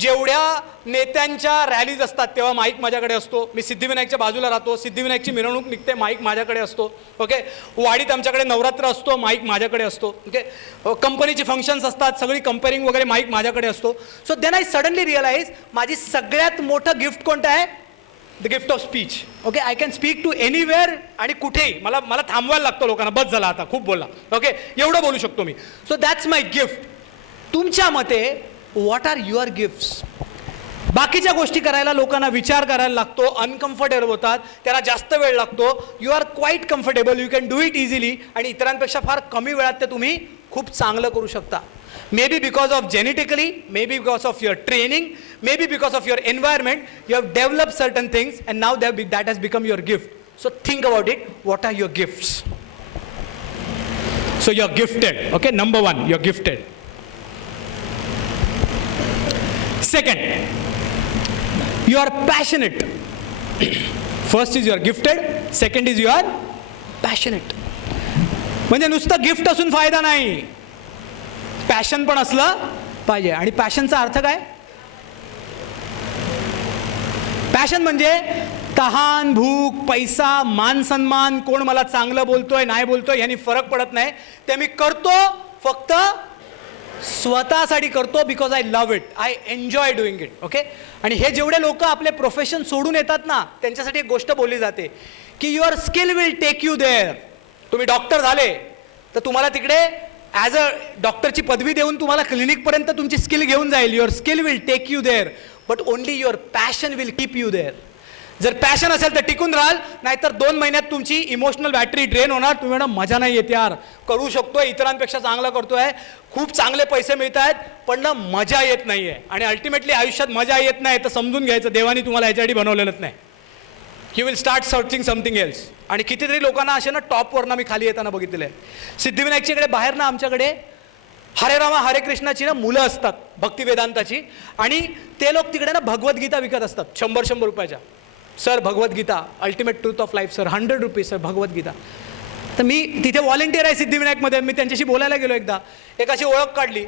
जेवढ्या नेत्यांच्या रॅलीज असतात तेव्हा माईक माझ्याकडे असतो. मी सिद्धिविनायकच्या बाजूला राहतो, सिद्धिविनायकची मिरवणूक निघते, माईक माझ्याकडे असतो. ओके. वाडीत आमच्याकडे नवरात्र असतो, माईक माझ्याकडे असतो. ओके. कंपनीचे फंक्शन्स असतात, सगळी कंपेअरिंग वगैरे, माईक माझ्याकडे असतो. So then I suddenly realise माझी सगळ्यात मोठं गिफ्ट कोणतं आहे? The gift of speech. Okay. I can speak to anywhere आणि कुठेही. मला थांबवायला लागतं लोकांना, बस झाला आता, खूप बोलला. ओके. एवढं बोलू शकतो मी. So that's my gift. तुमच्या मते व्हॉट आर युअर गिफ्ट्स? बाकीच्या गोष्टी करायला लोकांना विचार करायला लागतो, अनकम्फर्टेबल होतात, त्याला जास्त वेळ लागतो. You are quite comfortable, you can do it easily, आणि इतरांपेक्षा फार कमी वेळात ते तुम्ही खूप चांगलं करू शकता. Maybe because of genetically, maybe because of your training, maybe because of your environment, you have developed certain things and now that has become your gift. So think about it. What are your gifts? So you're gifted. Okay, number 1, you're gifted. Second, you are passionate. First is you are gifted. Second is you are passionate. म्हणजे नुसतं gift असून फायदा नाही, passion पण असलं पाहिजे. आणि पॅशनचा अर्थ काय? पॅशन म्हणजे तहान, भूक, पैसा, मान सन्मान, कोण मला चांगलं बोलतोय नाही बोलतोय यांनी फरक पडत नाही. ते मी करतो फक्त स्वतःसाठी करतो, because I love it, I enjoy doing it. Okay. आणि हे जेवढे लोक आपले प्रोफेशन सोडून येतात ना, त्यांच्यासाठी एक गोष्ट बोलली जाते की your skill will take you there. तुम्ही डॉक्टर झाले तर तुम्हाला तिकडे ॲज अ डॉक्टरची पदवी देऊन तुम्हाला क्लिनिकपर्यंत तुमची स्किल घेऊन जाईल. Your skill will take you there, but only your passion will keep you there. जर पॅशन असेल तर टिकून राहाल, नाहीतर 2 महिन्यात तुमची इमोशनल बॅटरी ड्रेन होणार. तुम्ही म्हणा मजा नाही येत यार, करू शकतोय, इतरांपेक्षा चांगलं करतोय, खूप चांगले पैसे मिळत आहेत, पण ना मजा येत नाही आहे. आणि अल्टिमेटली आयुष्यात मजा येत नाही तर समजून घ्यायचं देवानी तुम्हाला याच्यासाठी बनवलेलंच नाही. You will start searching something else. आणि कितीतरी लोकांना असे ना टॉपवरनं मी खाली येताना बघितलेलं आहे. सिद्धिविनायकच्याकडे बाहेर ना आमच्याकडे हरे रामा हरे कृष्णाची ना मुलं असतात, भक्ती वेदांताची, आणि ते लोक तिकडे ना भगवद्गीता विकत असतात 100-100 रुपयाच्या. Sir Bhagavad Gita, ultimate truth of life sir, 100 rupees sir Bhagavad Gita. तर मी तिथे व्हॉलेंटियर आहे सिद्धिविनायकमध्ये, मी त्यांच्याशी बोलायला गेलो एकदा, एक अशी ओळख काढली.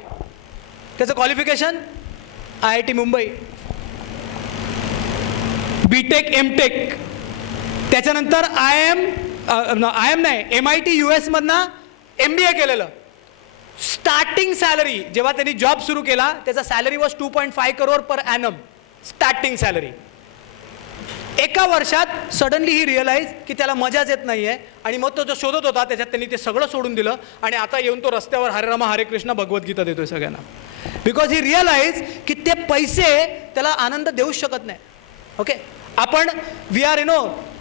त्याचं qualification IIT Mumbai, BTech MTech, त्याच्यानंतर MIT US मधनं MBA केलेलं. स्टार्टिंग सॅलरी जेव्हा त्यांनी जॉब सुरू केला त्याचा salary was 2.5 crore per annum starting salary. एका वर्षात सडनली ही रिअलाइज की त्याला मजाच येत नाही आहे, आणि मग तो जो शोधत होता त्याच्यात त्यांनी ते सगळं सोडून दिलं, आणि आता येऊन तो रस्त्यावर हरे रामा हरे कृष्ण भगवद्गीता देतोय सगळ्यांना. बिकॉज ही रिअलाइज की ते पैसे त्याला आनंद देऊच शकत नाही. ओके. आपण वी आर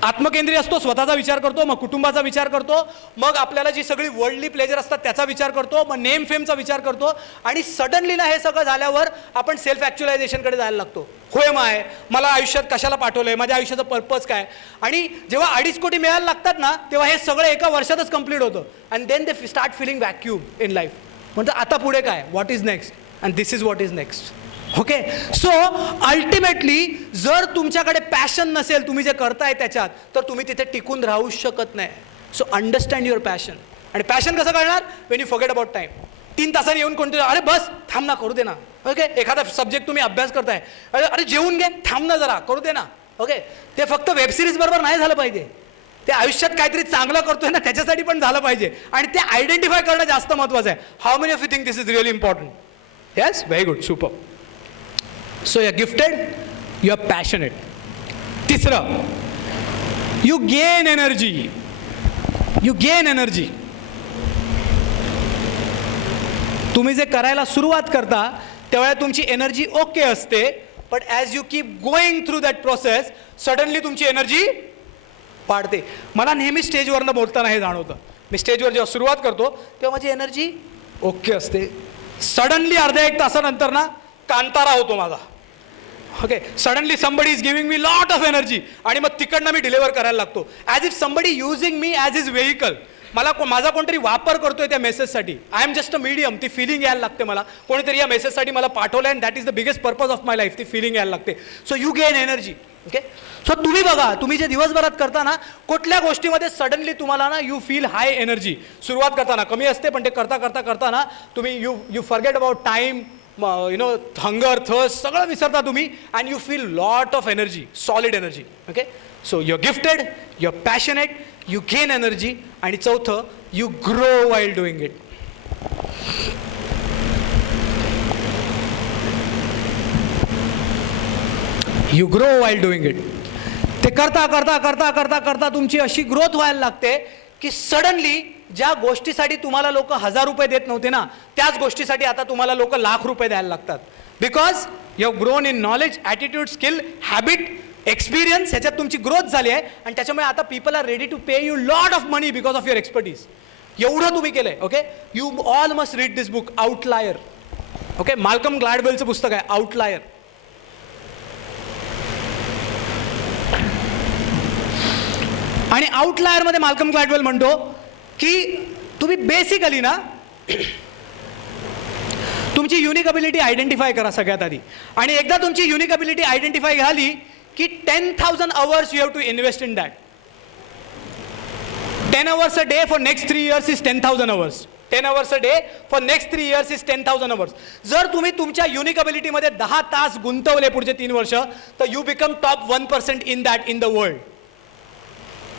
आत्मकेंद्रीय असतो, स्वतःचा विचार करतो, मग कुटुंबाचा विचार करतो, मग आपल्याला जी सगळी वर्ल्डली प्लेजर असतात त्याचा विचार करतो, मग नेम फेमचा विचार करतो, आणि सडनली ना हे सगळं झाल्यावर आपण सेल्फ ॲक्च्युलायझेशनकडे जायला लागतो. होय माय, मला आयुष्यात कशाला पाठवलंय, माझ्या आयुष्याचं पर्पज काय. आणि जेव्हा 2.5 कोटी मिळायला लागतात ना तेव्हा हे सगळं एका वर्षातच कंप्लीट होतं. And then they start feeling vacuum in life. म्हणतात आता पुढे काय, what is next, and this is what is next. Okay. So ultimately जर तुमच्याकडे पॅशन नसेल तुम्ही जे करताय त्याच्यात, तर तुम्ही तिथे टिकून राहू शकत नाही. So understand your passion. आणि पॅशन कसं कळणार? Wien you forget about time. 3 तासांनी येऊन कोणते अरे बस थांब ना करू दे ना. ओके, एखादा सब्जेक्ट तुम्ही अभ्यास करताय, अरे जेवून घे थांब ना जरा करू दे ना. ओके, ते फक्त वेब सिरीज बरोबर नाही झालं पाहिजे, ते आयुष्यात काहीतरी चांगलं करतोय ना त्याच्यासाठी पण झालं पाहिजे, आणि ते आयडेंटिफाय करणं जास्त महत्त्वाचं आहे. How many of you think this is really important? Yes, very good, super. So you are gifted, you are passionate. तिसरं, you gain energy. You gain energy. तुम्ही जे करायला सुरुवात करता तेव्हा तुमची एनर्जी ओके असते, but as you keep going through that process suddenly तुमची एनर्जी वाढते. मला नेहमी स्टेजवरनं बोलताना हे जाणवतं. मी स्टेजवर जेव्हा सुरुवात करतो तेव्हा माझी एनर्जी ओके असते. सडनली अर्ध्या 1 तासानंतर ना कांतारा होतो माझा. Okay, suddenly somebody is giving me lot of energy, आणि मग तिकडनं मी डिलिव्हर करायला लागतो as if somebody using me as is vehicle. माझा कोणतरी वापर करतोय त्या मेसेजसाठी. I am just a medium. ती फिलिंग यायला लागते मला, कोणीतरी या मेसेजसाठी मला पाठवलं, and that is the biggest purpose of my life. ती फिलिंग यायला लागते. So you gain energy. Okay, so तुम्ही बघा, तुम्ही जे दिवसभरात करता ना, कुठल्या गोष्टीमध्ये सडनली तुम्हाला ना यू फील हाय एनर्जी. सुरुवात करताना कमी असते, पण ते करता करता करता ना तुम्ही you forget about time, hunger, thirst सगळं विसरता तुम्ही, and you feel lot of energy, solid energy. Okay, so you are gifted, you are passionate, you gain energy, आणि चौथं, you grow while doing it. You grow while doing it. ते करता करता करता करता करता तुमची अशी ग्रोथ व्हायला लागते की सडनली ज्या गोष्टीसाठी तुम्हाला लोक 1000 रुपये देत नव्हते ना, त्याच गोष्टीसाठी आता तुम्हाला लोक लाख रुपये द्यायला लागतात. Because you have grown in knowledge, attitude, skill, habit, experience. ह्याच्यात तुमची ग्रोथ झाली आहे, आणि त्याच्यामुळे आता people are ready to pay you lot of money because of your expertise. एवढं तुम्ही केलंय. Okay, you all must read this book, outlier. Okay, Malcolm ग्लॅडवेलचं पुस्तक आहे आउटलायर. आणि आउटलायरमध्ये माल्कम ग्लॅडवेल म्हणतो की तुम्ही बेसिकली ना तुमची युनिक अबिलिटी आयडेंटिफाय करा सगळ्यात आधी, आणि एकदा तुमची युनिक अबिलिटी आयडेंटिफाय झाली की 10,000 hours you have to invest in that. 10 hours a day for next 3 years is 10,000 hours. 10 hours a day for next 3 years is 10,000 hours. जर तुम्ही तुमच्या युनिक अबिलिटीमध्ये 10 तास गुंतवले पुढचे 3 वर्ष, तर you become top 1% in that in the world.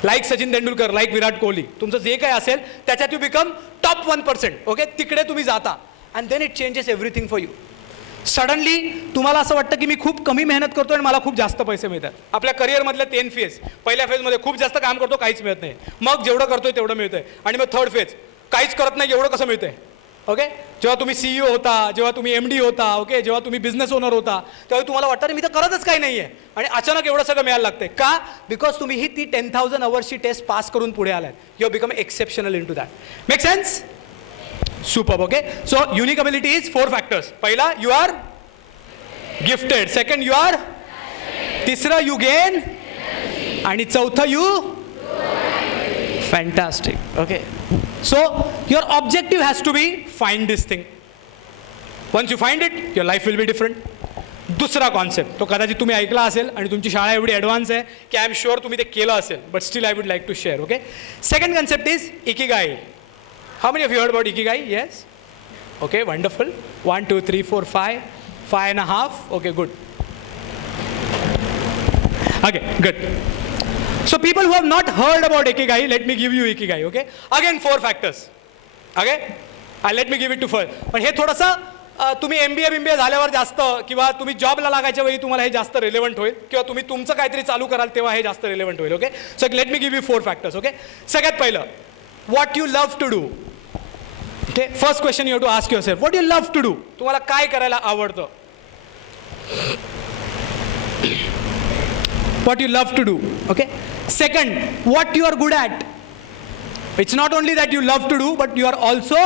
Like Sachin Tendulkar, like Virat Kohli. तुमचं जे काही असेल त्याच्यात यू बिकम टॉप 1%. ओके, तिकडे तुम्ही जाता, and then it changes everything for you. Suddenly तुम्हाला असं वाटतं की मी खूप कमी मेहनत करतो आणि मला खूप जास्त पैसे मिळतात. आपल्या करिअरमधल्या 10 फेज, पहिल्या फेजमध्ये खूप जास्त काम करतो, काहीच मिळत नाही. मग जेवढं करतोय तेवढं मिळतंय, आणि मग थर्ड फेज, काहीच करत नाही, एवढं कसं मिळतंय. ओके, जेव्हा तुम्ही CEO होता, जेव्हा तुम्ही MD होता, ओके, जेव्हा तुम्ही बिझनेस ओनर होता, तेव्हा तुम्हाला वाटतं मी तर करतच काही नाही आहे, आणि अचानक एवढं सगळं मिळायला लागतंय. का? बिकॉज तुम्ही ही ती 10,000 hours टेस्ट पास करून पुढे आलात. You have become exceptional into that. Make sense? Super. Okay, so unique ability is 4 factors. पहिला, you are gifted. Second, you are. तिसरं, यू गेन. आणि चौथं, you. Fantastic. Okay, so your objective has to be find this thing. Once you find it, your life will be different. दुसरा concept, तो कदाचित तुम्ही ऐकला असेल आणि तुमची शाळा एवढी ॲडव्हान्स आहे की आय एम शुअर तुम्ही ते केलं असेल, but still I would like to share. Okay, second concept is ikigai. How many of you heard about ikigai? Yes. Okay, wonderful. 1 2 3 4 5 5.5. Okay, good. Okay, good. So people who have not heard about Ikigai, let me give you Ikigai. Okay, again 4 factors. Okay, let me give it to first. पण हे थोडंसं तुम्ही MBA झाल्यावर जास्त, किंवा तुम्ही जॉबला लागायच्या वेळी तुम्हाला हे जास्त रिलेव्हंट होईल, किंवा तुम्ही तुमचं काहीतरी चालू कराल तेव्हा हे जास्त रिलेव्हंट होईल. Okay, so let me give you 4 factors. Okay, सगळ्यात पहिलं, what you love to do. Okay, first question you have to ask yourself, what you love to do. तुम्हाला काय करायला आवडतं? What you love to do. Okay, second, what you are good at. It's not only that you love to do, but you are also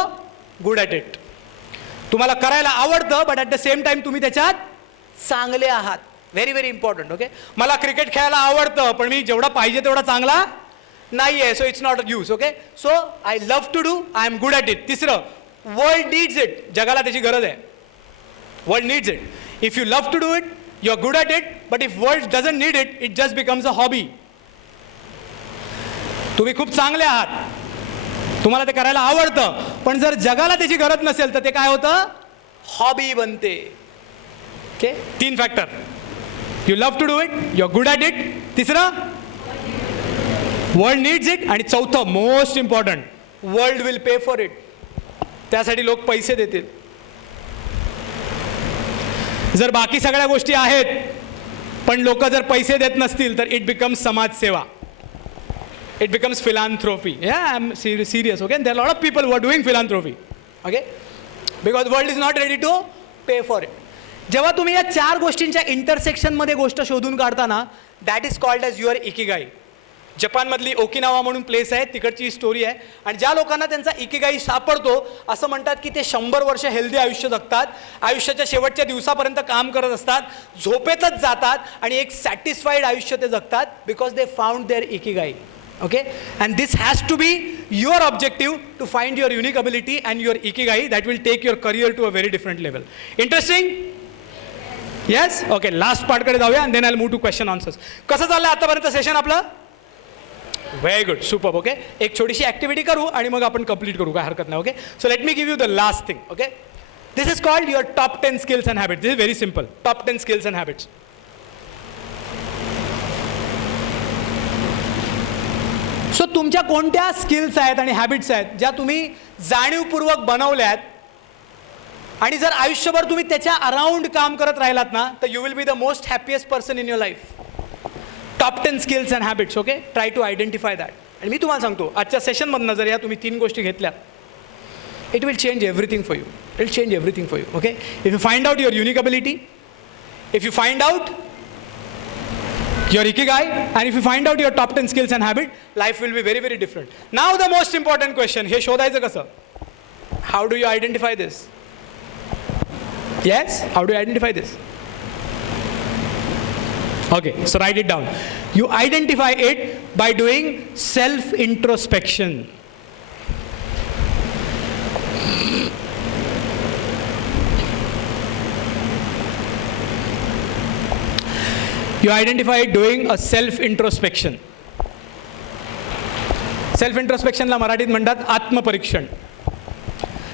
good at it. तुम्हाला करायला आवडतं, but at the same time तुम्ही त्याच्यात चांगले आहात. Very very important. Okay, मला cricket खेळायला आवडतं, पण मी जेवढा पाहिजे तेवढा चांगला नाही आहे, so it's not a use. Okay, so I love to do, I am good at it. तिसरं, वर्ल्ड नीड्स इट. जगाला त्याची गरज आहे. World needs it. If you love to do it, you're good at it, but if world doesn't need it, it just becomes a hobby. तुम्ही खूप चांगले आहात, तुम्हाला ते करायला आवडतं, पण जर जगाला त्याची गरज नसेल तर ते काय होतं, हॉबी बनते. Okay, 3 factor. You love to do it, you are good at it. तिसरं, वर्ल्ड नीड्स इट. आणि चौथं most important, world will pay for it. त्यासाठी लोक पैसे देतील. जर बाकी सगळ्या गोष्टी आहेत पण लोक जर पैसे देत नसतील तर इट बिकम्स समाजसेवा. It becomes philanthropy. Yeah, I'm serious, okay? And there are a lot of people who are doing philanthropy, okay? Because world is not ready to pay for it. जेव्हा तुम्ही या 4 गोष्टींच्या इंटरसेक्शनमध्ये गोष्ट शोधून काढताना, that is called as your ikigai. जपानमधली Okinawa म्हणून place आहे, तिकडची स्टोरी आहे. आणि ज्या लोकांना त्यांचा इकिगाई सापडतो असं म्हणतात की ते 100 वर्ष हेल्दी आयुष्य जगतात, आयुष्याच्या शेवटच्या दिवसापर्यंत काम करत असतात, झोपेतच जातात आणि एक सॅटिस्फाईड आयुष्य ते जगतात, because they found their ikigai. Okay, and this has to be your objective to find your unique ability and your ikigai that will take your career to a very different level. Interesting? Yes? Okay, last part कडे जाऊया and then I'll move to question answers. कसं चाललंय आतापर्यंत session आपलं? Very good, superb. Okay, एक छोटीशी activity करू आणि मग आपण कंप्लीट करू, काय हरकत नाही. Okay, so let me give you the last thing. Okay, this is called your top 10 skills and habits. This is very simple. Top 10 skills and habits. So तुमच्या कोणत्या स्किल्स आहेत आणि हॅबिट्स आहेत ज्या तुम्ही जाणीवपूर्वक बनवल्यात आणि जर आयुष्यभर तुम्ही त्याच्या अराउंड काम करत राहिलात ना तर you will be the most happiest person in your life. Top 10 skills and habits. Okay, try to identify that. आणि मी तुम्हाला सांगतो आजच्या सेशनमधनं जर या तुम्ही 3 गोष्टी घेतल्या, it will change everything for you. It will change everything for you. Okay, if you find out your unique ability, if you find out your ikigai, and if you find out your top 10 skills and habit, life will be very, very different. Now the most important question, हे शोधायचं कसं? How do you identify this? Yes, how do you identify this? Okay, so write it down. You identify it by doing self introspection. You identify it doing a self-introspection. Self-introspection ला मराठीत म्हणतात आत्मपरीक्षण.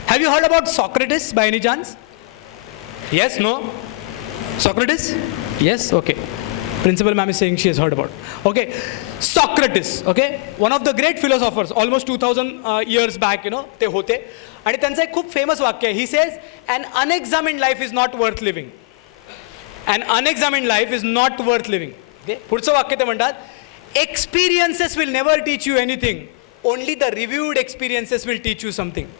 Have you heard about Socrates by any chance? Yes, no? Socrates? Yes, okay. Principal ma'am is saying she has heard about. Okay, Socrates, okay, one of the great philosophers, almost 2000 years back, you know, ते होते. आणि त्यांचं एक खूप famous वाक्य आहे. He says, an unexamined life is not worth living. An unexamined life is not worth living. Okay? पुढचं वाक्य ते म्हणतात, experiences will never teach you anything. Only the reviewed experiences will teach you something.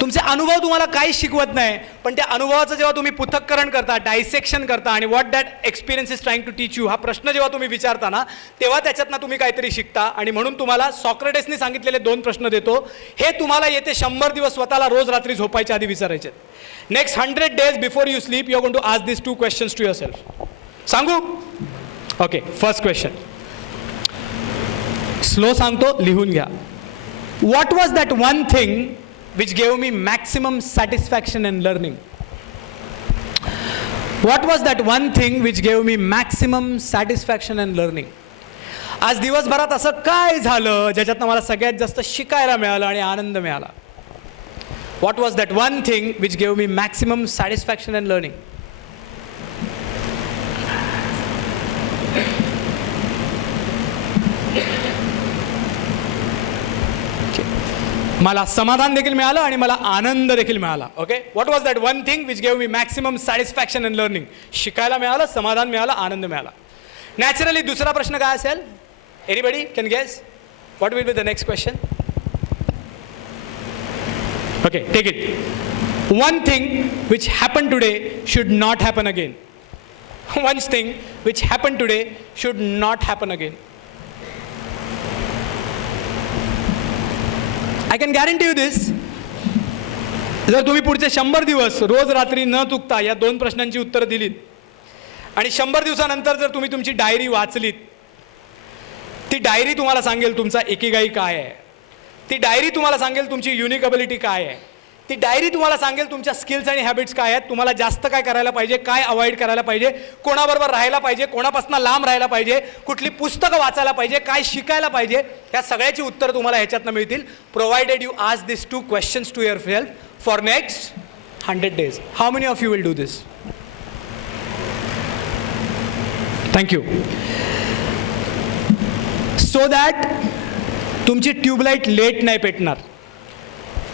तुमचे अनुभव तुम्हाला काही शिकवत नाही, पण त्या अनुभवाचं जेव्हा तुम्ही पृथक्करण करता, डायसेक्शन करता आणि what that experience is trying to teach you हा प्रश्न जेव्हा तुम्ही विचारता ना, तेव्हा त्याच्यातनं तुम्ही काहीतरी शिकता. आणि म्हणून तुम्हाला सॉक्रेटिसने सांगितलेले 2 प्रश्न देतो. हे तुम्हाला येते 100 दिवस स्वतःला रोज रात्री झोपायच्या आधी विचारायचे. Next 100 days before you sleep you are going to ask this 2 questions to yourself. सांगू? ओके, फर्स्ट क्वेश्चन स्लो सांगतो, लिहून घ्या. What was that one thing which gave me maximum satisfaction in learning? What was that one thing which gave me maximum satisfaction in learning? आज दिवसभरात असं काय झालं ज्याच्यातनं मला सगळ्यात जास्त शिकायला मिळालं आणि आनंद मिळाला? What was that one thing which gave me maximum satisfaction in learning? मला समाधान देखील मिळालं आणि मला आनंद देखील मिळाला. Okay, what was that one thing which gave me maximum satisfaction in learning? शिकायला मिळालं, समाधान मिळालं, आनंद मिळाला. नॅचरली दुसरा प्रश्न काय असेल? Anybody can guess? What will be the next question? Okay, take it. One thing which happen today should not happen again. One thing which happen today should not happen again. I can guarantee you this, जर तुम्ही पुढचे 100 दिवस रोज रात्री न चुकता या 2 प्रश्नांची उत्तरं दिलीत आणि 100 दिवसानंतर जर तुम्ही तुमची डायरी वाचलीत, ती डायरी तुम्हाला सांगेल तुमचा इकिगाई काय आहे, ती डायरी तुम्हाला सांगेल तुमची युनिक अबिलिटी काय आहे, ती डायरी तुम्हाला सांगेल तुमच्या स्किल्स आणि हॅबिट्स काय आहेत, तुम्हाला जास्त काय करायला पाहिजे, काय अवॉइड करायला पाहिजे, कोणाबरोबर राहायला पाहिजे, कोणापासून लांब राहायला पाहिजे, कुठली पुस्तकं वाचायला पाहिजे, काय शिकायला पाहिजे, ह्या सगळ्याची उत्तरं तुम्हाला ह्याच्यातनं मिळतील, provided you ask this 2 questions to yourself for next 100 days. How many of you will do this? Thank you. So that तुमची ट्यूबलाईट लेट नाही पेटणार.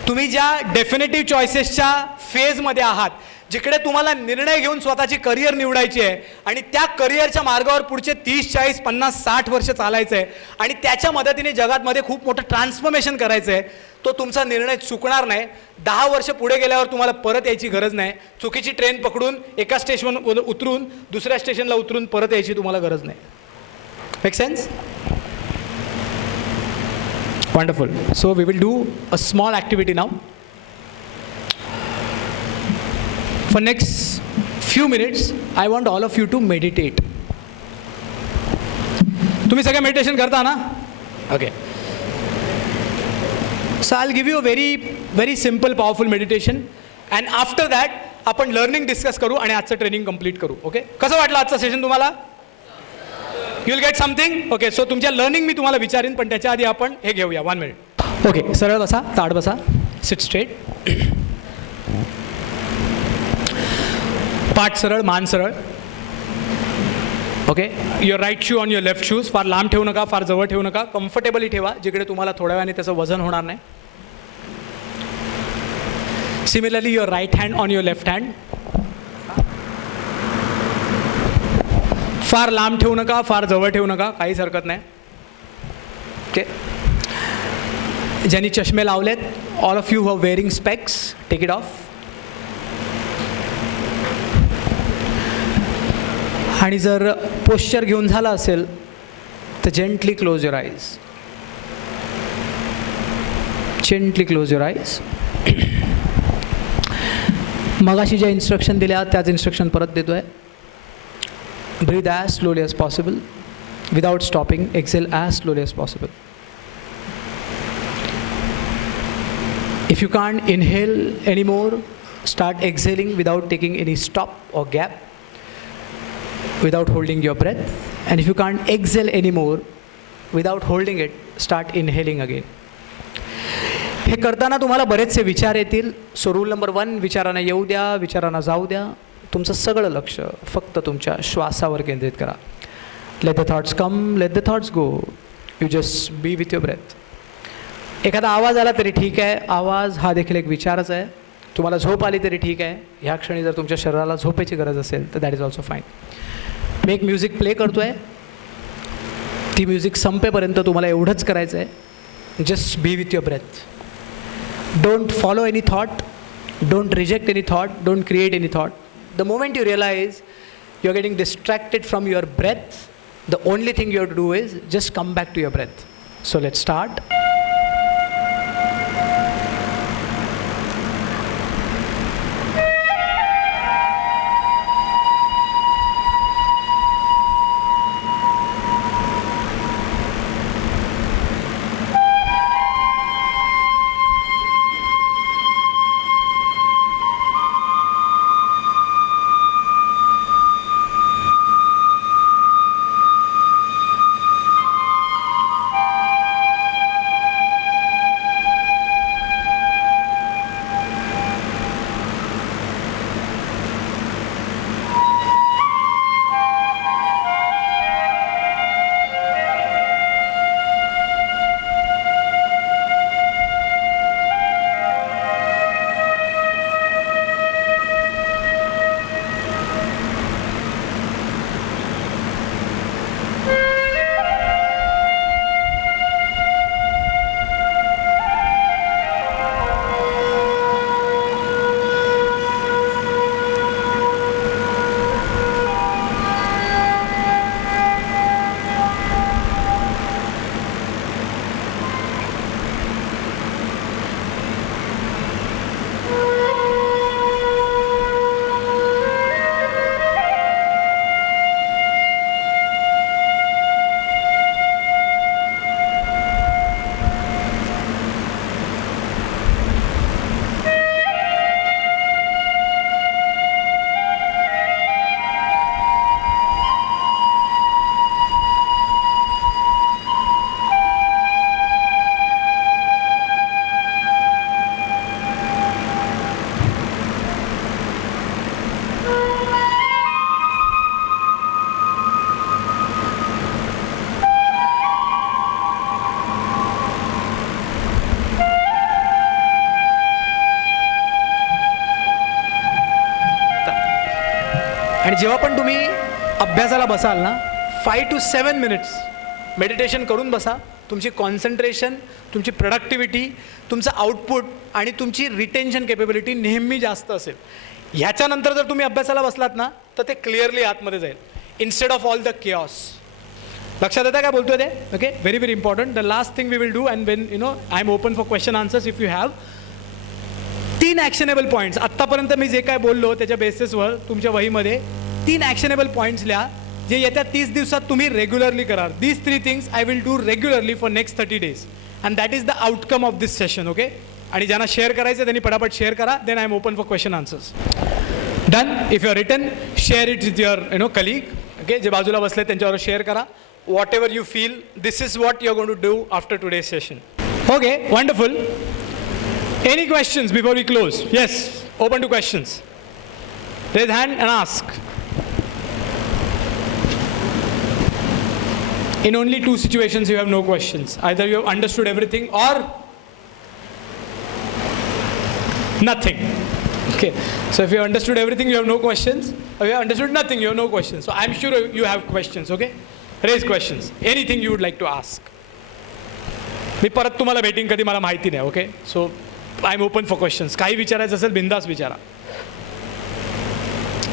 तुम्ही ज्या डेफिनेटिव्ह चॉईसेसच्या फेजमध्ये आहात, जिकडे तुम्हाला निर्णय घेऊन स्वतःची करिअर निवडायची आहे आणि त्या करिअरच्या मार्गावर पुढचे 30, 40, 50, 60 वर्ष चालायचं आहे आणि त्याच्या मदतीने जगातमध्ये खूप मोठं ट्रान्सफॉर्मेशन करायचं आहे, तो तुमचा निर्णय चुकणार नाही. 10 वर्ष पुढे गेल्यावर तुम्हाला परत यायची गरज नाही. चुकीची ट्रेन पकडून एका स्टेशनवर उतरून दुसऱ्या स्टेशनला उतरून परत यायची तुम्हाला गरज नाही. Make sense? Wonderful. So we will do a small activity now. For next few minutes, I want all of you to meditate. तुम्ही सगळे मेडिटेशन करता ना? Okay. So I'll give you a very simple, powerful meditation, and after that आपण learning discuss करू आणि आजचं training complete करू. Okay? कसं वाटलं आजचं सेशन तुम्हाला? You will get something. Okay, so तुमच्या लर्निंग मी तुम्हाला विचारीन, पण त्याच्या आधी आपण हे घेऊया. 1 minute. ओके, सरळ बसा, ताड बसा, सिट स्ट्रेट, पाठ सरळ, मान सरळ. Okay, your right shoe on your left shoes. फार लांब ठेवू नका, फार जवळ ठेवू नका, कम्फर्टेबली ठेवा, जिकडे तुम्हाला थोड्या वेळाने त्याचं वजन होणार नाही. Similarly your right hand on your left hand. फार लांब ठेवू नका, फार जवळ ठेवू नका, काहीच हरकत नाही. ओके, ज्यांनी चष्मे लावलेत, all of you who are wearing specs, take it off. आणि जर पोश्चर घेऊन झाला असेल तर gently close your eyes. Gently close your eyes. मगाशी ज्या इन्स्ट्रक्शन दिल्या त्याच इन्स्ट्रक्शन परत देतो आहे. Breathe as slowly as possible without stopping. Exhale as slowly as possible. If you can't inhale anymore, start exhaling without taking any stop or gap, without holding your breath. And if you can't exhale anymore without holding it, start inhaling again. हे करताना तुम्हाला बरेचसे विचार येतील. So rule number 1, विचारांना येऊ द्या, विचारांना जाऊ द्या. तुमचं सगळं लक्ष फक्त तुमच्या श्वासावर केंद्रित करा. Let the thoughts come, let the thoughts go. You just be with your breath. एखादा आवाज आला तरी ठीक आहे, आवाज हा देखील एक विचारच आहे. तुम्हाला झोप आली तरी ठीक आहे. ह्या क्षणी जर तुमच्या शरीराला झोपेची गरज असेल तर दॅट इज ऑल्सो फाईन. मी एक म्युझिक प्ले करतो आहे, ती म्युझिक संपेपर्यंत तुम्हाला एवढंच करायचं आहे. Just be with your breath. Don't follow any thought, don't reject any thought, don't create any thought. The moment you realize you're getting distracted from your breath, the only thing you have to do is just come back to your breath. So let's start. आणि जेव्हा पण तुम्ही अभ्यासाला बसाल ना 5 to 7 minutes meditation करून बसा. तुमची कॉन्सन्ट्रेशन, तुमची प्रोडक्टिव्हिटी, तुमचं आउटपुट आणि तुमची रिटेन्शन केपेबिलिटी नेहमी जास्त असेल. ह्याच्यानंतर जर तुम्ही अभ्यासाला बसलात ना तर ते क्लिअरली आतमध्ये जाईल instead of all the chaos. लक्षात येतं काय बोलतोय ते? Okay, very very important. The last thing we will do and when I am open for question answers if you have 3 actionable points. आत्तापर्यंत मी जे काय बोललो त्याच्या बेसिसवर तुमच्या वहीमध्ये 3 ॲक्शनेबल पॉईंट्स लिहा जे येत्या 30 दिवसात तुम्ही रेग्युलरली कराल. These 3 things I will do regularly for next 30 days and that is the outcome of this session. Okay, आणि ज्यांना शेअर करायचं त्यांनी पटापट शेअर करा. Then I am open for question answers. Done. If you are written, share it with your colleague. Okay, जे बाजूला बसले त्यांच्यावर शेअर करा. Whatever you feel, this is what you are going to do after today's session. Okay, wonderful. Any questions before we close? Yes, open to questions. Raise hand and ask. In only 2 situations you have no questions. Either you have understood everything or nothing. Okay, so if you have understood everything you have no questions, or you have understood nothing you have no questions. So I'm sure you have questions. Okay, raise questions. Anything you would like to ask. मी परत तुम्हाला भेटीन कधी मला माहिती नाही. Okay, so I am open for questions. काही विचारायचं असेल बिंदास विचारा.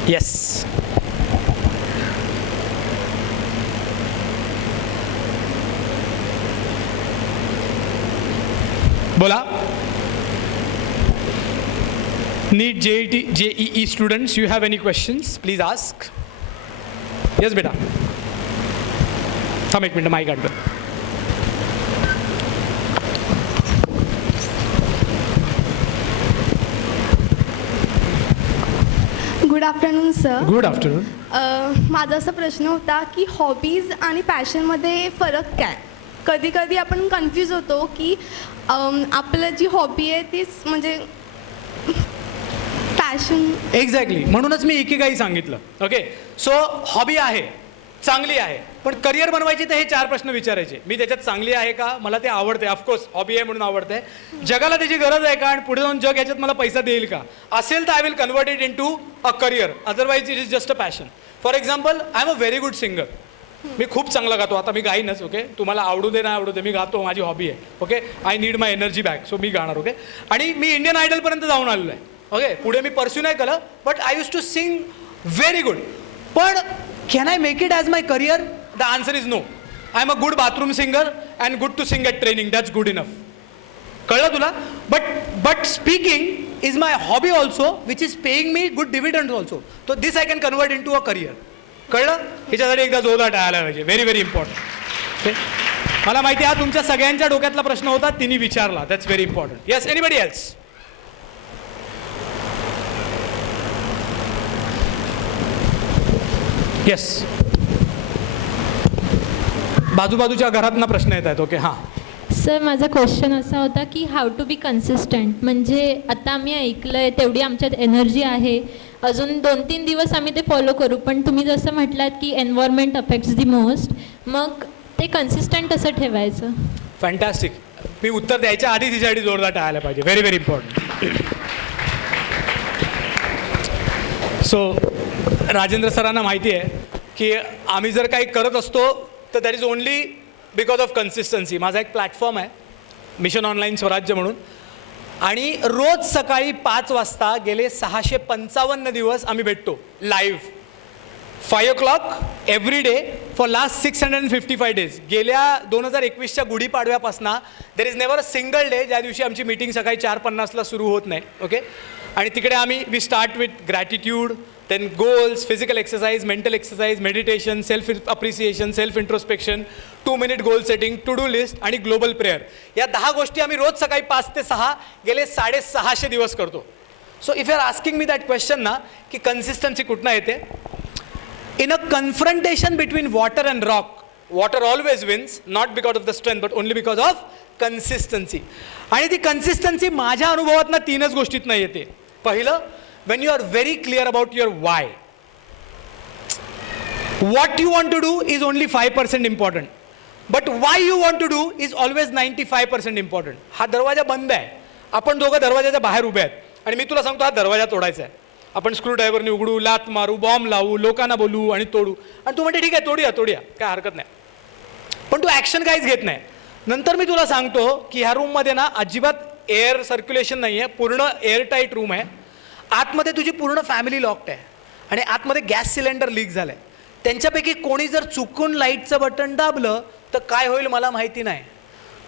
येस. बोला. नीट JEE students, you have any questions please ask. Yes बेटा, थांब 1 मिनिट माईक काढतो. Good afternoon sir. Good afternoon. माझा असा प्रश्न होता की हॉबीज आणि पॅशनमध्ये फरक काय? कधी कधी आपण कन्फ्यूज होतो की आपलं जी हॉबी आहे तीच म्हणजे पॅशन. एक्झॅक्टली, म्हणूनच मी इकिगाई सांगितलं. ओके, सो हॉबी आहे, चांगली आहे, पण करिअर बनवायची तर हे 4 प्रश्न विचारायचे. मी त्याच्यात चांगली आहे का, मला ते आवडते, ऑफकोर्स हॉबी आहे म्हणून आवडते, जगाला त्याची गरज आहे का, आणि पुढे जाऊन जग याच्यात मला पैसा देईल का, असेल तर I will convert it into a career. Otherwise it is just a passion. For example, I am a very good singer. मी खूप चांगला गातो. आता मी गाईनच. ओके, तुम्हाला आवडू दे नाही आवडू दे, मी गातो, माझी हॉबी आहे. Okay, I need my energy back, so मी गाणार. ओके, आणि मी इंडियन आयडलपर्यंत जाऊन आलेलो आहे. ओके, पुढे मी परस्यू नाही केलं, but I use to sing very good. पण can I make it as my career? The answer is no. I am a good bathroom singer and good to sing at training. That's good enough. कळलं तुला? But speaking is my hobby also which is paying me good dividend also. So this I can convert into a career. कळलं? ह्याच्यासाठी एकदा जोरदार टाळायला पाहिजे. Very very important. मला माहिती आहे हा तुमच्या सगळ्यांच्या डोक्यातला प्रश्न होता, तिने विचारला. That's very important. Yes, anybody else? Yes, बाजूबाजूच्या घरातना प्रश्न येत आहेत. ओके, हां सर, माझा क्वेश्चन असा होता की हाऊ टू बी कन्सिस्टंट. म्हणजे आता आम्ही ऐकलं आहे तेवढी आमच्यात एनर्जी आहे, अजून 2-3 दिवस आम्ही ते फॉलो करू, पण तुम्ही जसं म्हटलात की एन्व्हायरमेंट अफेक्ट्स दी मोस्ट, मग ते कन्सिस्टंट असं ठेवायचं. फॅन्टॅस्टिक. मी उत्तर द्यायच्या आधी तिच्यासाठी जोरदार टाळायला पाहिजे. Very very important. So Rajendra सरांना माहिती आहे की आम्ही जर काही करत असतो तर that is only because of consistency. माझा एक प्लॅटफॉर्म आहे मिशन ऑनलाईन स्वराज्य म्हणून, आणि रोज सकाळी 5 वाजता गेले 655 दिवस आम्ही भेटतो live 5 o'clock every day for last 655 days. गेल्या 2021च्या गुढीपाडव्यापासून there is never a single day ज्या दिवशी आमची मीटिंग सकाळी 4:50 सुरू होत नाही. ओके, आणि तिकडे आम्ही we start with gratitude, then goals, physical exercise, mental exercise, meditation, self appreciation, self introspection, 2-minute goal setting, to do list आणि ग्लोबल प्रेयर. या 10 गोष्टी आम्ही रोज सकाळी 5 ते 6 गेले 650 दिवस करतो. So if you are asking me that question ना की कन्सिस्टन्सी कुठनं येते, in a confrontation between water and rock, water always wins, not because of the strength but only because of consistency. आणि ती कन्सिस्टन्सी माझ्या अनुभवातनं 3च गोष्टीतनं येते. पहिलं, when you are very clear about your why. What you want to do is only 5% important, but why you want to do is always 95% important. हा दरवाजा बंद आहे, आपण दोघं दरवाजाच्या बाहेर उभे आहेत आणि मी तुला सांगतो हा दरवाजा तोडायचा आहे. आपण स्क्रूड्रायव्हरने उघडू, लात मारू, बॉम्ब लावू, लोकांना बोलू आणि तोडू. आणि तू म्हणते ठीक आहे तोडूया काय हरकत नाही, पण तू ॲक्शन काहीच घेत नाही. नंतर मी तुला सांगतो की ह्या रूममध्ये ना अजिबात एअर सर्क्युलेशन नाही आहे, पूर्ण एअरटाईट रूम आहे. आतमध्ये तुझी पूर्ण फॅमिली लॉक्ड आहे आणि आतमध्ये गॅस सिलेंडर लीक झालं आहे. त्यांच्यापैकी कोणी जर चुकून लाईटचं बटन दाबलं तर काय होईल मला माहिती नाही.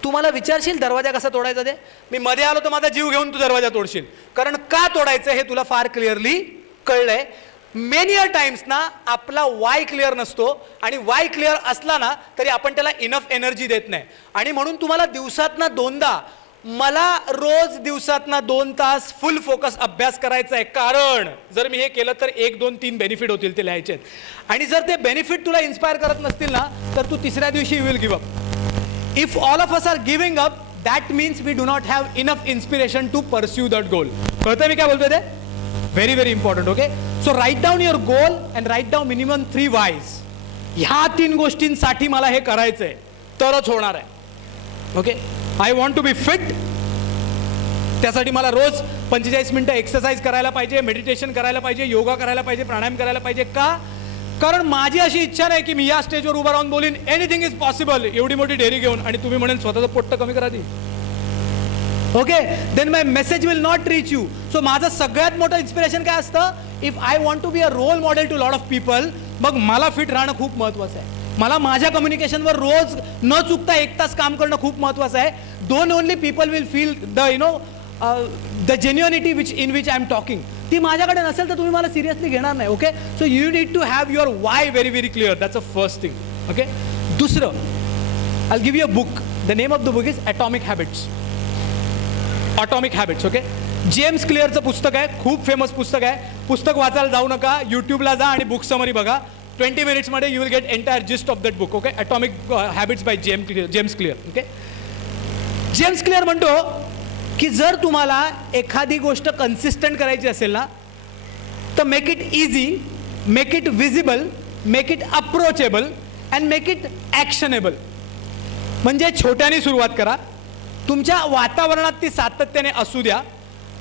तू मला विचारशील दरवाजा कसा तोडायचा ते, मी मध्ये आलो तर माझा जीव घेऊन तू दरवाजा तोडशील, कारण का तोडायचं हे तुला फार क्लिअरली कळलंय. मेनी अ टाइम्स ना आपला वाय क्लिअर नसतो आणि वाय क्लिअर असला ना तरी आपण त्याला इनफ एनर्जी देत नाही. आणि म्हणून तुम्हाला दिवसातनं 2दा, मला रोज दिवसातना 2 तास फुल फोकस अभ्यास करायचा आहे, कारण जर मी हे केलं तर 1 2 3 बेनिफिट होतील ते लिहायचे आहेत. आणि जर ते बेनिफिट तुला इन्स्पायर करत नसतील ना तर तू तिसऱ्या दिवशी you will give up. If all of us are giving up that means we do not have enough inspiration to pursue that goal. कळतं मी काय बोलतोय ते? Very very important. Okay, so write down your goal and write down minimum 3 whys. ह्या 3 गोष्टींसाठी मला हे करायचं आहे तरच होणार आहे. Okay, I want to be fit. त्यासाठी मला रोज 45 मिनिटं एक्सरसाइज करायला पाहिजे, मेडिटेशन करायला पाहिजे, योगा करायला पाहिजे, प्राणायाम करायला पाहिजे. का? कारण माझी अशी इच्छा नाही की मी या स्टेजवर उभं राहून बोलीन एनिथिंग इज पॉसिबल एवढी मोठी डेअरी घेऊन आणि तुम्ही म्हणेल स्वतःचं पोट्ट कमी करा ती. Okay, then my message will not reach you. So माझं सगळ्यात मोठं इन्स्पिरेशन काय असतं, if I want to be a role model to lot of people, मग मला फिट राहणं खूप महत्त्वाचं आहे. मला माझ्या कम्युनिकेशनवर रोज न चुकता 1 तास काम करणं खूप महत्त्वाचं आहे. दोन only people will feel the genuinity in which I am talking. ती माझ्याकडे नसेल तर तुम्ही मला सिरियसली घेणार नाही. Okay, so you need to have your why very very clear. That's a first thing. Okay, दुसरं, I give you a book. The name of the book is atomic habits. Atomic habits. Okay, James क्लिअरचं पुस्तक आहे, खूप famous पुस्तक आहे. पुस्तक वाचायला जाऊ नका, यूट्यूबला जा आणि बुक समरी बघा. 20 मिनिट्समध्ये you will get entire gist of that book. Okay, atomic habits by James Clear. Okay, James Clear म्हणतो की जर तुम्हाला एखादी गोष्ट कन्सिस्टंट करायची असेल ना तर make it easy, make it visible, make it approachable and make it actionable. म्हणजे छोट्याने सुरुवात करा, तुमच्या वातावरणात ती सातत्याने असू द्या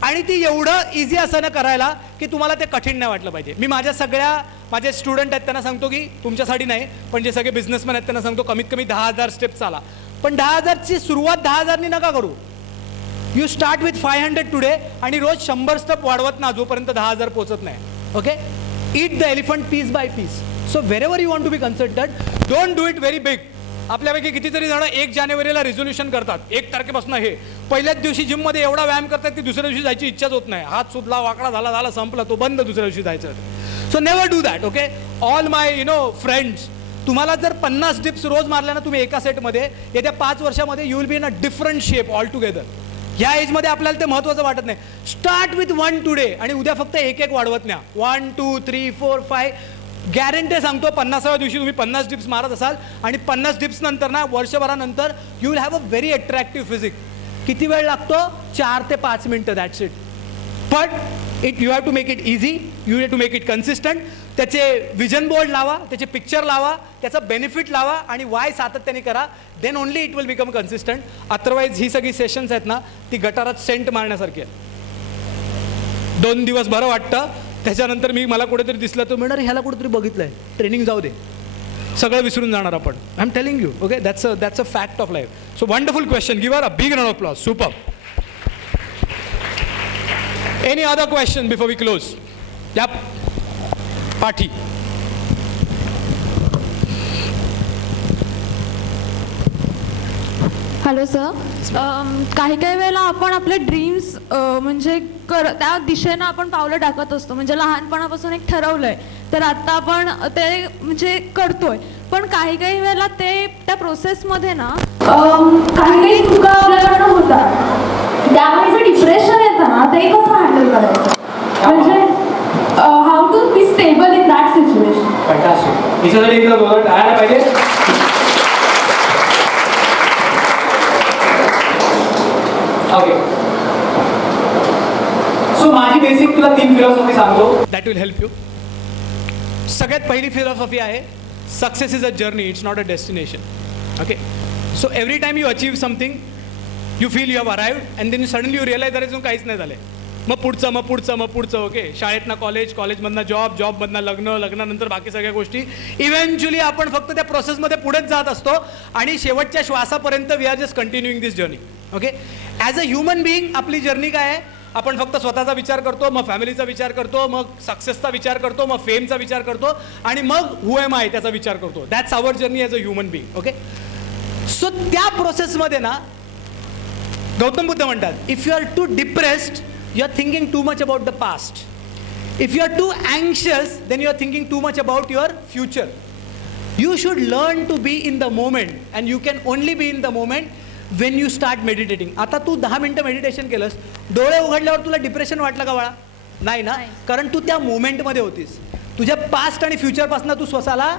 आणि ती एवढं इझी असं करायला की तुम्हाला ते कठीण नाही वाटलं पाहिजे. मी माझे स्टुडंट आहेत त्यांना सांगतो की तुमच्यासाठी नाही पण जे सगळे बिझनेसमॅन आहेत त्यांना सांगतो कमीत कमी 10,000 स्टेप्स चाला. पण 10,000ची सुरुवात 10,000नी नका करू. यू स्टार्ट विथ 500 टुडे आणि रोज 100 स्टेप वाढवत ना जोपर्यंत 10,000 पोहोचत नाही. Okay, eat the elephant piece by piece. So wherever you want to be considered, don't do it very big. आपल्यापैकी कितीतरी जण 1 जानेवारीला रिझोल्युशन करतात, 1 तारखेपासून हे पहिल्याच दिवशी जिममध्ये एवढा व्यायाम करतात की दुसऱ्या दिवशी जायची इच्छाच होत नाही. हात सुधला, वाकडा झाला संपला, तो बंद, दुसऱ्या दिवशी जायचं. So never do that. Okay, all my friends, तुम्हाला जर 50 डिप्स रोज मारल्या ना तुम्ही एका सेटमध्ये, येत्या 5 वर्षामध्ये you will be in a different shape all together. ह्या एजमध्ये आपल्याला ते महत्त्वाचं वाटत नाही. स्टार्ट विथ 1 टुडे आणि उद्या फक्त 1 वाढवत न्या. 1 2 3 4 5. गॅरंटी सांगतो 50व्या दिवशी तुम्ही 50 डिप्स मारत असाल आणि 50 डिप्स नंतर ना वर्षभरानंतर you will have a very attractive physique. किती वेळ लागतो? 4 ते 5 मिनटं. That's it. But you have to make it easy, you have to make it consistent. त्याचे विजन बोर्ड लावा, त्याचे पिक्चर लावा, त्याचं बेनिफिट लावा आणि वाय सातत्याने करा. Then only it will become consistent. Otherwise ही सगळी सेशन्स आहेत ना ती गटारात सेंट मारण्यासारखी आहेत. 2 दिवस बरं वाटतं, त्याच्यानंतर मला कुठेतरी दिसलं तर म्हणणार ह्याला कुठेतरी बघितलंय, ट्रेनिंग जाऊ दे, सगळं विसरून जाणार आपण. I am telling you. Okay, that's a fact of life. So wonderful question. Give a big round of applause. Super. Any other question before we close? या पाठी. हॅलो सर, काही वेळेला आपण आपले ड्रीम्स म्हणजे त्या दिशेनं आपण पावलं टाकत असतो. म्हणजे लहानपणापासून एक ठरवलंय तर आता आपण ते म्हणजे करतोय, पण काही वेळेला ते त्या प्रोसेसमध्ये ना काही चुका आपल्याकडनं होतात, त्यामुळे जे डिप्रेशन येतं ना ते कसं हँडल करायचं, म्हणजे how to be stable in that situation. Fantastic. याच्यासाठी एकदा दोघं टाळायला पाहिजे. ओके, सो माझी बेसिक तुला 3 फिलॉसॉफी सांगतो, दॅट विल हेल्प यू. सगळ्यात पहिली फिलॉसॉफी आहे success is a journey, it's not a destination. Okay, so every time you achieve something you feel you have arrived and then suddenly you realise अरे अजून काहीच नाही झालं. मग पुढचं ओके. शाळेतनं कॉलेज, कॉलेजमधनं जॉब, जॉबमधनं लग्न, लग्नानंतर बाकी सगळ्या गोष्टी. इव्हेंच्युअली आपण फक्त त्या प्रोसेसमध्ये पुढेच जात असतो आणि शेवटच्या श्वासापर्यंत we are just continuing this journey. Okay. As a human being आपली जर्नी काय आहे? आपण फक्त स्वतःचा विचार करतो, मग फॅमिलीचा विचार करतो, मग सक्सेसचा विचार करतो, मग फेमचा विचार करतो आणि मग हु एम आय त्याचा विचार करतो. That's our journey as a human being. Okay. So त्या प्रोसेसमध्ये ना गौतम बुद्ध म्हणतात, if you are too depressed you are thinking too much about the past. If you are too anxious, then you are thinking too much about your future. You should learn to be in the moment, and you can only be in the moment when you start meditating. आता तू 10 मिनिटं meditation केलंस, डोळे उघडल्यावर तुला depression वाटलं का बाळा? नाही ना, कारण तू त्या मोमेंटमध्ये होतीस. तुझ्या पास्ट आणि फ्युचरपासून तू स्वतःला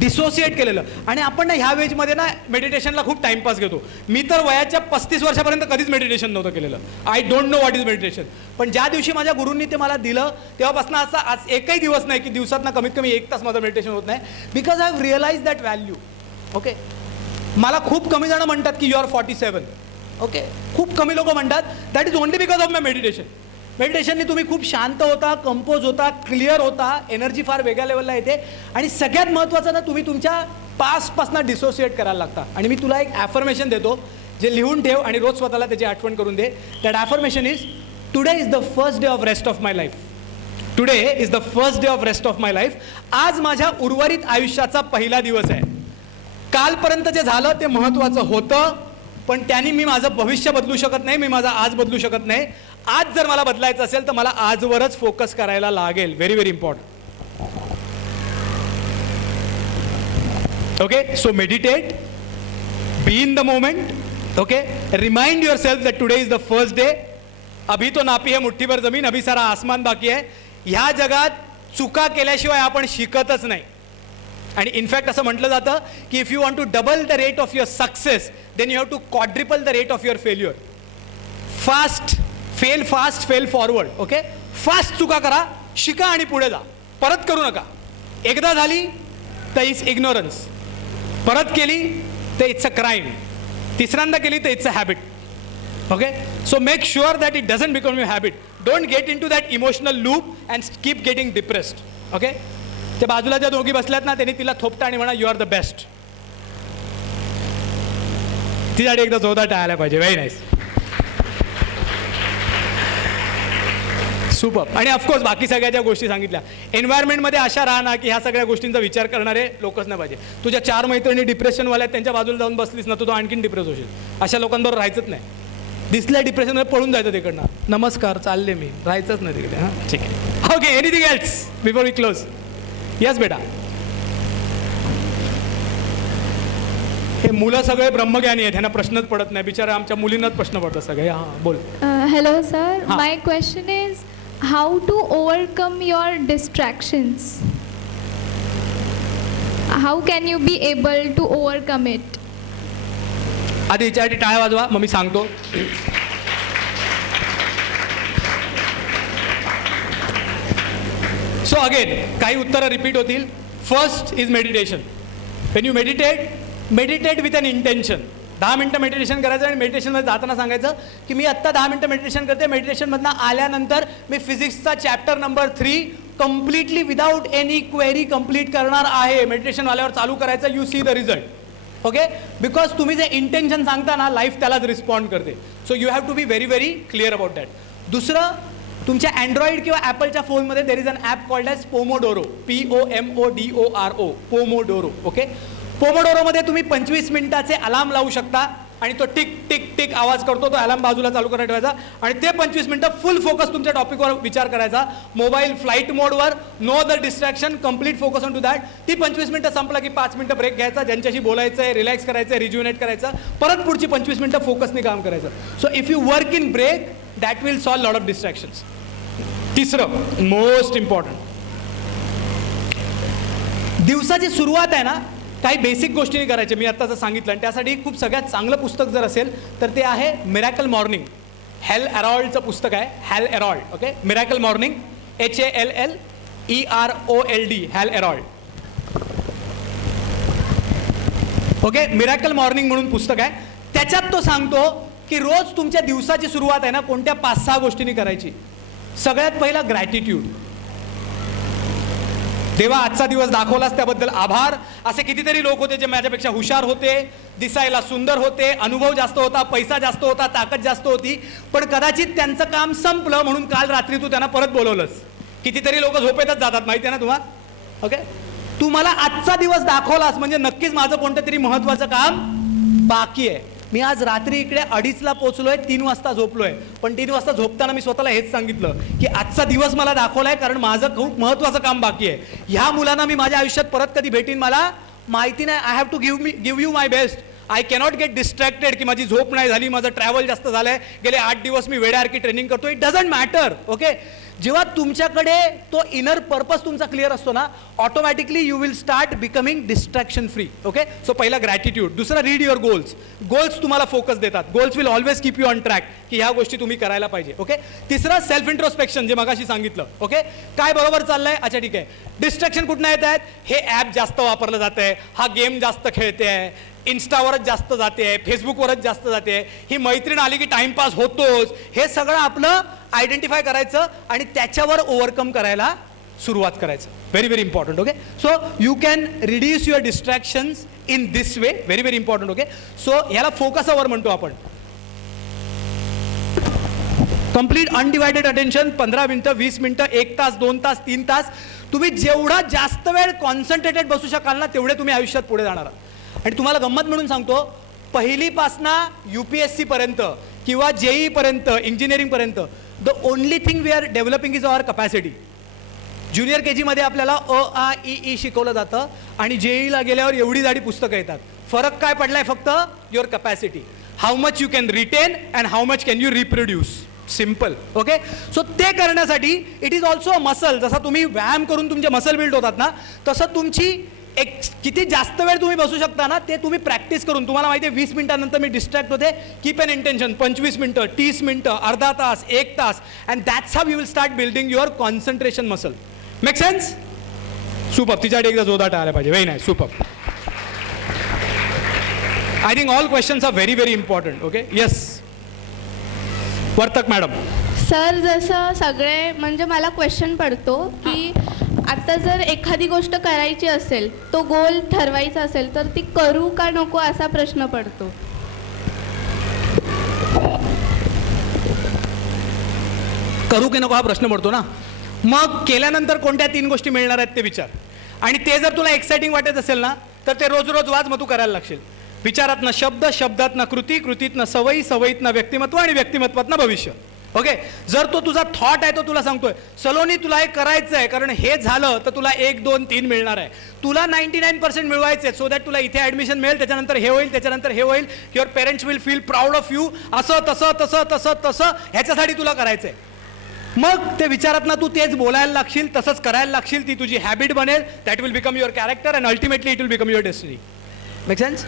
डिसोसिएट केलेलं. आणि आपण ना ह्या वेजमध्ये ना मेडिटेशनला खूप टाइमपास घेतो. मी तर वयाच्या 35 वर्षापर्यंत कधीच मेडिटेशन नव्हतं केलेलं. I don't know what is meditation. पण ज्या दिवशी माझ्या गुरूंनी ते मला दिलं तेव्हापासून असा आज एकही दिवस नाही की दिवसातनं कमीत कमी 1 तास माझं मेडिटेशन होत नाही. Because I have realise that value. Okay. मला खूप कमी जण म्हणतात की यू आर 47. ओके. खूप कमी लोक म्हणतात that is only because of my meditation. मेडिटेशनने तुम्ही खूप शांत होता, कंपोज होता, क्लिअर होता, एनर्जी फार वेगळ्या लेवलला येते आणि सगळ्यात महत्त्वाचं ना तुम्ही तुमच्या पास्टपासून डिसोसिएट करायला लागता. आणि मी तुला एक ॲफर्मेशन देतो जे लिहून ठेव आणि रोज स्वतःला त्याची आठवण करून दे. That affirmation is today is the first day of rest of my life. Today is the first day of rest of my life. आज माझ्या उर्वरित आयुष्याचा पहिला दिवस आहे. कालपर्यंत जे झालं ते महत्त्वाचं होतं, पण त्यांनी मी माझं भविष्य बदलू शकत नाही, मी माझा आज बदलू शकत नाही. आज जर मला बदलायचं असेल तर मला आजवरच फोकस करायला लागेल. Very very important. Okay. So meditate, be in the moment. Okay. Remind your self that today is the first day. अभी तो नापी है मुठ्ठीभर जमीन, अभी सारा आसमान बाकी आहे. ह्या जगात चुका केल्याशिवाय आपण शिकतच नाही. आणि इनफॅक्ट असं म्हटलं जातं की if you want to double the rate of your success then you have to quadruple the rate of your failure. Fast fail, fast fail forward. Okay. Fast चुका करा, शिका आणि पुढे जा. परत करू नका. एकदा झाली तर इट्स इग्नोरन्स, परत केली तर इट्स अ क्राईम, तिसऱ्यांदा केली तर it's a habit. Okay. So make sure that it doesn't become your habit. Don't get into that emotional loop and keep getting depressed. Okay. त्या बाजूला ज्या दोघी बसल्यात ना त्यांनी तिला थोपटा आणि म्हणा यू आर द बेस्ट. तिच्यासाठी एकदा जोरदार टाळायला पाहिजे. Very nice. सुपर. आणि ऑफकोर्स बाकी सगळ्या ज्या गोष्टी सांगितल्या, एन्व्हायरमेंटमध्ये अशा राहा ना की ह्या सगळ्या गोष्टींचा विचार करणारे लोकच नाही पाहिजे. तुझ्या 4 मैत्रिणी डिप्रेशनवाल्या आहेत, त्यांच्या बाजूला जाऊन बसलीस ना तू आणखीन डिप्रेस होशील. अशा लोकांबरोबर राहायचंच नाही. दिसल्या डिप्रेशनमध्ये पळून जायचं तिकडनं. नमस्कार, चालले मी, राहायचंच नाही तिकडे. हां, ठीक आहे. Okay. Anything else before we close? Yes बेटा. हे मुलं सगळे ब्रह्मज्ञानी आहेत, ह्यांना प्रश्नच पडत नाही. बिचारा आमच्या मुलींनाच प्रश्न पडतात सगळे. हां, बोल. Hello sir, हाँ. my question is how to overcome your distractions? How can you be able to overcome it? आधी हिच्यासाठी टाळ्या वाजवा, मग मी सांगतो. सो अगेन काही उत्तरं रिपीट होतील. First is meditation. When you meditate with an intention. 10 मिनटं मेडिटेशन करायचं आणि मेडिटेशनमध्ये जाताना सांगायचं की मी आत्ता 10 मिनटं मेडिटेशन करते. मेडिटेशनमधनं आल्यानंतर मी फिजिक्सचा chapter number 3 completely without any query complete करणार आहे. मेडिटेशन आल्यावर चालू करायचं. You see the result. Okay. Because तुम्ही जे इंटेन्शन सांगता ना लाईफ त्यालाच रिस्पॉन्ड करते. So you have to be very very clear about that. दुसरं, तुमच्या अँड्रॉइड किंवा ॲपलच्या फोनमध्ये there is an app called as Pomodoro. POMODORO. Pomodoro. Okay. पोमोडोरोमध्ये तुम्ही 25 मिनिटाचे अलार्म लावू शकता आणि तो टिक टिक टिक आवाज करतो. तो अलार्म बाजूला चालू करायला ठेवायचा आणि ते 25 मिनिटं फुल फोकस तुमच्या टॉपिकवर विचार करायचा. मोबाईल फ्लाईट मोडवर, no other distraction, complete focus on to that. ती 25 मिनिटं संपला की 5 मिनिटं ब्रेक घ्यायचा. ज्यांच्याशी बोलायचं आहे, रिलॅक्स करायचं आहे, रिज्युनेट करायचं. परत पुढची 25 मिनिटं फोकसने काम करायचं. So if you work in break that will solve lot of distractions. तिसरं, मोस्ट इम्पॉर्टंट, दिवसाची सुरुवात आहे ना काही बेसिक गोष्टी करायच्या. मी आत्ताच सांगितलं आणि त्यासाठी खूप सगळ्यात चांगलं पुस्तक जर असेल तर ते आहे मिरॅकल मॉर्निंग. हॅल एरॉल्डचं पुस्तक आहे. Hal Elrod. Okay. Miracle morning. HALLEROLD. Hal Elrod. Okay. Miracle morning म्हणून पुस्तक आहे. त्याच्यात तो सांगतो की रोज तुमच्या दिवसाची सुरुवात आहे ना कोणत्या 5-6 गोष्टींनी करायची. सगळ्यात पहिला ग्रॅटिट्यूड. देवा आजचा दिवस दाखवलास त्याबद्दल आभार. असे कितीतरी लोक होते जे माझ्यापेक्षा हुशार होते, दिसायला सुंदर होते, अनुभव जास्त होता, पैसा जास्त होता, ताकद जास्त होती, पण कदाचित त्यांचं काम संपलं म्हणून काल रात्री तू त्यांना परत बोलवलंस. कितीतरी लोक झोपेतच जातात माहिती आहे ना तुम्हाला. ओके, तू मला आजचा दिवस दाखवलास म्हणजे नक्कीच माझं कोणतं तरी महत्वाचं काम बाकी आहे. मी आज रात्री इकडे 2:30ला पोहोचलोय, 3 वाजता झोपलोय, पण 3 वाजता झोपताना मी स्वतःला हेच सांगितलं की आजचा दिवस मला दाखवलाय कारण माझं खूप महत्वाचं काम बाकी आहे. ह्या मुलांना मी माझ्या आयुष्यात परत कधी भेटीन मला माहिती नाही. I have to give you my best. I cannot get distracted की माझी झोप नाही झाली, माझं ट्रॅव्हल जास्त झालंय, गेले 8 दिवस मी वेड्यासारखी ट्रेनिंग करतो. It doesn't matter. ओके, जेव्हा तुमच्याकडे तो इनर पर्पज तुमचा क्लिअर असतो ना, automatically you will start becoming distraction free. Okay, so पहिला ग्रॅटिट्यूड. दुसरा, रीड युअर गोल्स. गोल्स तुम्हाला फोकस देतात. Goals will always keep you on track की ह्या गोष्टी तुम्ही करायला पाहिजे. ओके, तिसरा, सेल्फ इंट्रोस्पेक्शन, जे मगाशी सांगितलं. ओके, काय बरोबर चाललंय, अच्छा ठीक आहे, डिस्ट्रॅक्शन कुठनं येत आहेत, हे ॲप जास्त वापरलं जात आहे, हा गेम जास्त खेळते आहे, इन्स्टावरच जास्त जाते आहे, फेसबुकवरच जास्त जाते आहे, ही मैत्रीण आली की टाइमपास होतोच. हे सगळं आपलं आयडेंटिफाय करायचं आणि त्याच्यावर ओव्हरकम करायला सुरुवात करायचं. Very very important. Okay, so you can reduce your distractions in this way. Very very important. Okay, so ह्याला फोकस अवर म्हणतो आपण. Complete undivided attention. 15 मिनिटं, 20 मिनिटं, 1 तास, 2 तास, 3 तास, तुम्ही जेवढा जास्त वेळ कॉन्सन्ट्रेटेड बसू शकाल ना तेवढे तुम्ही आयुष्यात पुढे जाणार. आणि तुम्हाला गंमत म्हणून सांगतो, पहिलीपासनं UPSC पर्यंत किंवा JEE पर्यंत, इंजिनिअरिंग पर्यंत, the only thing we are developing is our capacity. Junior KG मध्ये आपल्याला A, शिकवलं जातं आणि JEEला गेल्यावर एवढी जाडी पुस्तकं येतात. फरक काय पडलाय, फक्त your capacity. How much you can retain and how much can you reproduce. Simple. Okay, so ते करण्यासाठी it is also a muscle. जसा तुम्ही व्यायाम करून तुमचे मसल बिल्ड होतात ना, तसं तुमची किती जास्त वेळ तुम्ही बसू शकता ना ते तुम्ही प्रॅक्टिस करून. तुम्हाला माहिती आहे 20 मिनिटांनंतर मी डिस्ट्रॅक्ट होते. Keep an intention. 25 मिनिटं, 30 मिनिटं, अर्धा तास, 1 तास, and that's how you will start building your concentration muscle. Make sense? Super. तिच्याकडे एकदा जोरदार टाळायला पाहिजे. Very nice, super. I think all questions are very very important. Okay, yes Vartak madam. Sir, जसं सगळे म्हणजे मला क्वेश्चन पडतो की आता जर एखादी गोष्ट करायची असेल, तो गोल ठरवायचा असेल, तर ती करू का नको असा प्रश्न पडतो. करू की नको हा प्रश्न पडतो ना. मग केल्यानंतर कोणत्या 3 गोष्टी मिळणार आहेत ते विचार. आणि ते जर तुला एक्साइटिंग वाटत असेल ना तर ते रोज रोज वाच, मग तू करायला लागशील. विचारातनं शब्द, शब्दातनं कृती, कृतीतनं सवयी, सवयीतनं व्यक्तिमत्व आणि व्यक्तिमत्वातनं भविष्य. ओके, जर तो तुझा थॉट आहे तो तुला सांगतोय सलोनी तुला हे करायचं आहे कारण हे झालं तर तुला 1, 2, 3 मिळणार आहे, तुला 99% मिळवायचे सो दॅट तुला इथे ॲडमिशन मिळेल, त्याच्यानंतर हे होईल, त्याच्यानंतर हे होईल, your parents will feel proud of you, असं तसं तसं तसं तसं ह्याच्यासाठी तुला करायचं आहे. मग ते विचारातनं तू तेच बोलायला लागशील, तसंच करायला लागशील, ती तुझी हॅबिट बनेल, that will become your character and ultimately it will become your destiny. Make sense?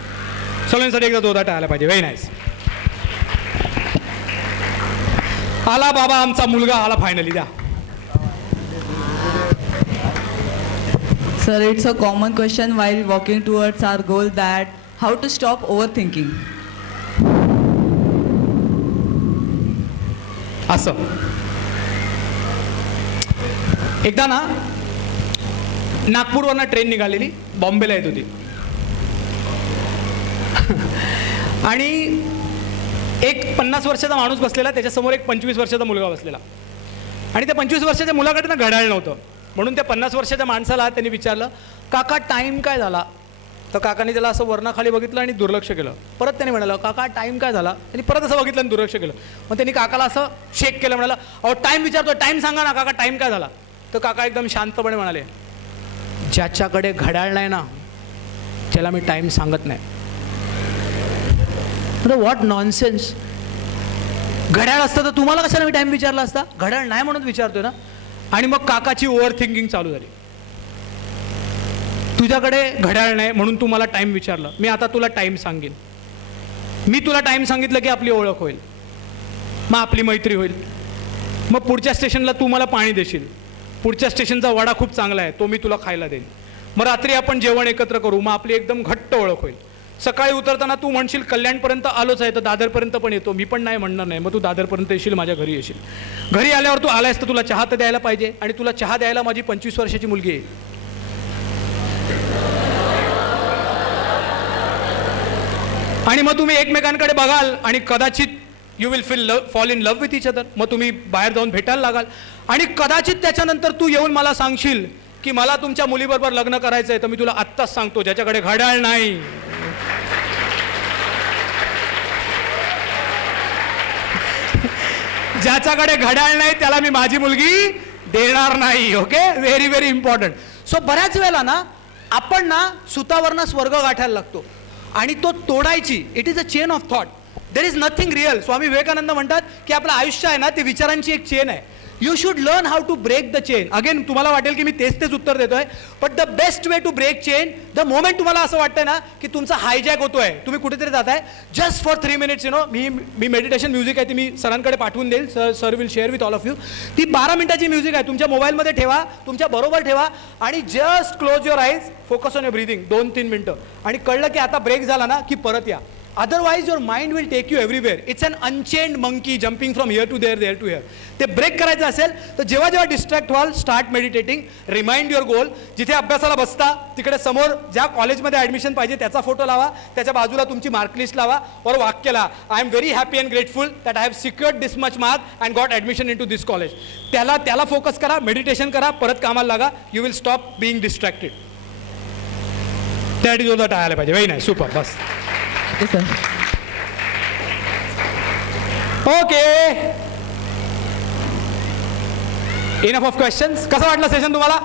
सलोनीसाठी एकदा जोरात टाळायला पाहिजे. Very nice. आला बाबा आमचा मुलगा आला फायनली. द्या. Sir, it's a common question while walking towards our goal that how to stop overthinking. असं एकदा ना नागपूरवरनं ट्रेन निघालेली, बॉम्बेला येत होती आणि एक 50 वर्षाचा माणूस बसलेला, त्याच्यासमोर एक 25 वर्षाचा मुलगा बसलेला आणि त्या 25 वर्षाच्या मुलाकडे ना घड्याळ नव्हतं. म्हणून त्या 50 वर्षाच्या माणसाला त्यांनी विचारलं, काका टाईम काय झाला? तर काकाने त्याला असं वरणाखाली बघितलं आणि दुर्लक्ष केलं. परत त्याने म्हणालं, काका टाईम काय झाला? त्यांनी परत असं बघितलं आणि दुर्लक्ष केलं. मग त्यांनी काकाला असं शेक केलं, म्हणाला, अहो टाईम विचारतो, टाईम सांगा ना काका, टाईम काय झाला? तर काका एकदम शांतपणे म्हणाले, ज्याच्याकडे घड्याळ नाही ना त्याला मी टाईम सांगत नाही. What nonsense. घड्याळ असतं तर तुम्हाला कशाला मी टाईम विचारला असता? घड्याळ नाही म्हणून विचारतोय ना. आणि मग काकाची ओव्हर थिंकिंग चालू झाली. तुझ्याकडे घड्याळ नाही म्हणून तू मला टाईम विचारलं, मी आता तुला टाईम सांगेन. मी तुला टाईम सांगितलं की आपली ओळख होईल, मग आपली मैत्री होईल, मग पुढच्या स्टेशनला तू मला पाणी देशील, पुढच्या स्टेशनचा वडा खूप चांगला आहे तो मी तुला खायला देईन, मग रात्री आपण जेवण एकत्र करू, मग आपली एकदम घट्ट ओळख होईल. सकाळी उतरताना तू म्हणशील कल्याणपर्यंत आलोच आहे तर दादरपर्यंत पण येतो, मी पण नाही म्हणणार नाही, मग तू दादरपर्यंत येशील, माझ्या घरी येशील. घरी आल्यावर तू आलायस तर तुला चहा तर द्यायला पाहिजे, आणि तुला चहा द्यायला माझी 25 वर्षाची मुलगी आहे. आणि मग तुम्ही एकमेकांकडे बघाल आणि कदाचित you will fall in love with each other. मग तुम्ही बाहेर जाऊन भेटायला लागाल आणि कदाचित त्याच्यानंतर तू येऊन मला सांगशील की मला तुमच्या मुलीबरोबर लग्न करायचं आहे. तर मी तुला आत्ताच सांगतो, ज्याच्याकडे घड्याळ नाही, ज्याच्याकडे घड्याळ नाही त्याला मी माझी मुलगी देणार नाही. Okay, very very important. So बऱ्याच वेळेला ना आपण ना सुतावरनं स्वर्ग गाठायला लागतो आणि तो तोडायची. It is a chain of thought. There is nothing real. Swami Vivekananda म्हणतात की आपलं आयुष्य आहे ना ते विचारांची एक चेन आहे. You should learn how to break the chain. Again तुम्हाला वाटेल की मी तेच उत्तर देतोय, but the best way to break chain, the moment तुम्हाला असं वाटतंय ना की तुमचा हायजॅक होतोय, तुम्ही कुठेतरी जाताय, just for 3 minutes me meditation music आहे ती मी सरांकडे पाठवून देईल. Sir will share with all of you. ती 12 मिनिटाची म्युझिक आहे, तुमच्या मोबाईलमध्ये ठेवा, तुमच्या बरोबर ठेवा आणि just close your eyes, focus on your breathing 2-3 मिनिटं. आणि कळलं की आता ब्रेक झाला ना की परत या. Otherwise your mind will take you everywhere. It's an unchained monkey jumping from here to there, there to here. ते ब्रेक करायचं असेल तर जेव्हा जेव्हा डिस्ट्रॅक्ट व्हाल, स्टार्ट मेडिटेटिंग, रिमाइंड युअर गोल. जिथे अभ्यासाला बसता तिकडे समोर ज्या कॉलेजमध्ये ॲडमिशन पाहिजे त्याचा फोटो लावा, त्याच्या बाजूला तुमची मार्कलिस्ट लावा और वाक्य लावा, I am very happy and grateful that I have secured this much mark and got admission into this college. त्याला फोकस करा, मेडिटेशन करा, परत कामाला लागा. You will stop being distracted. That is all that आयला पाहिजे. Very nice, super, बस. Okay, sir. Okay, enough of questions. कसं वाटलं सेशन तुम्हाला?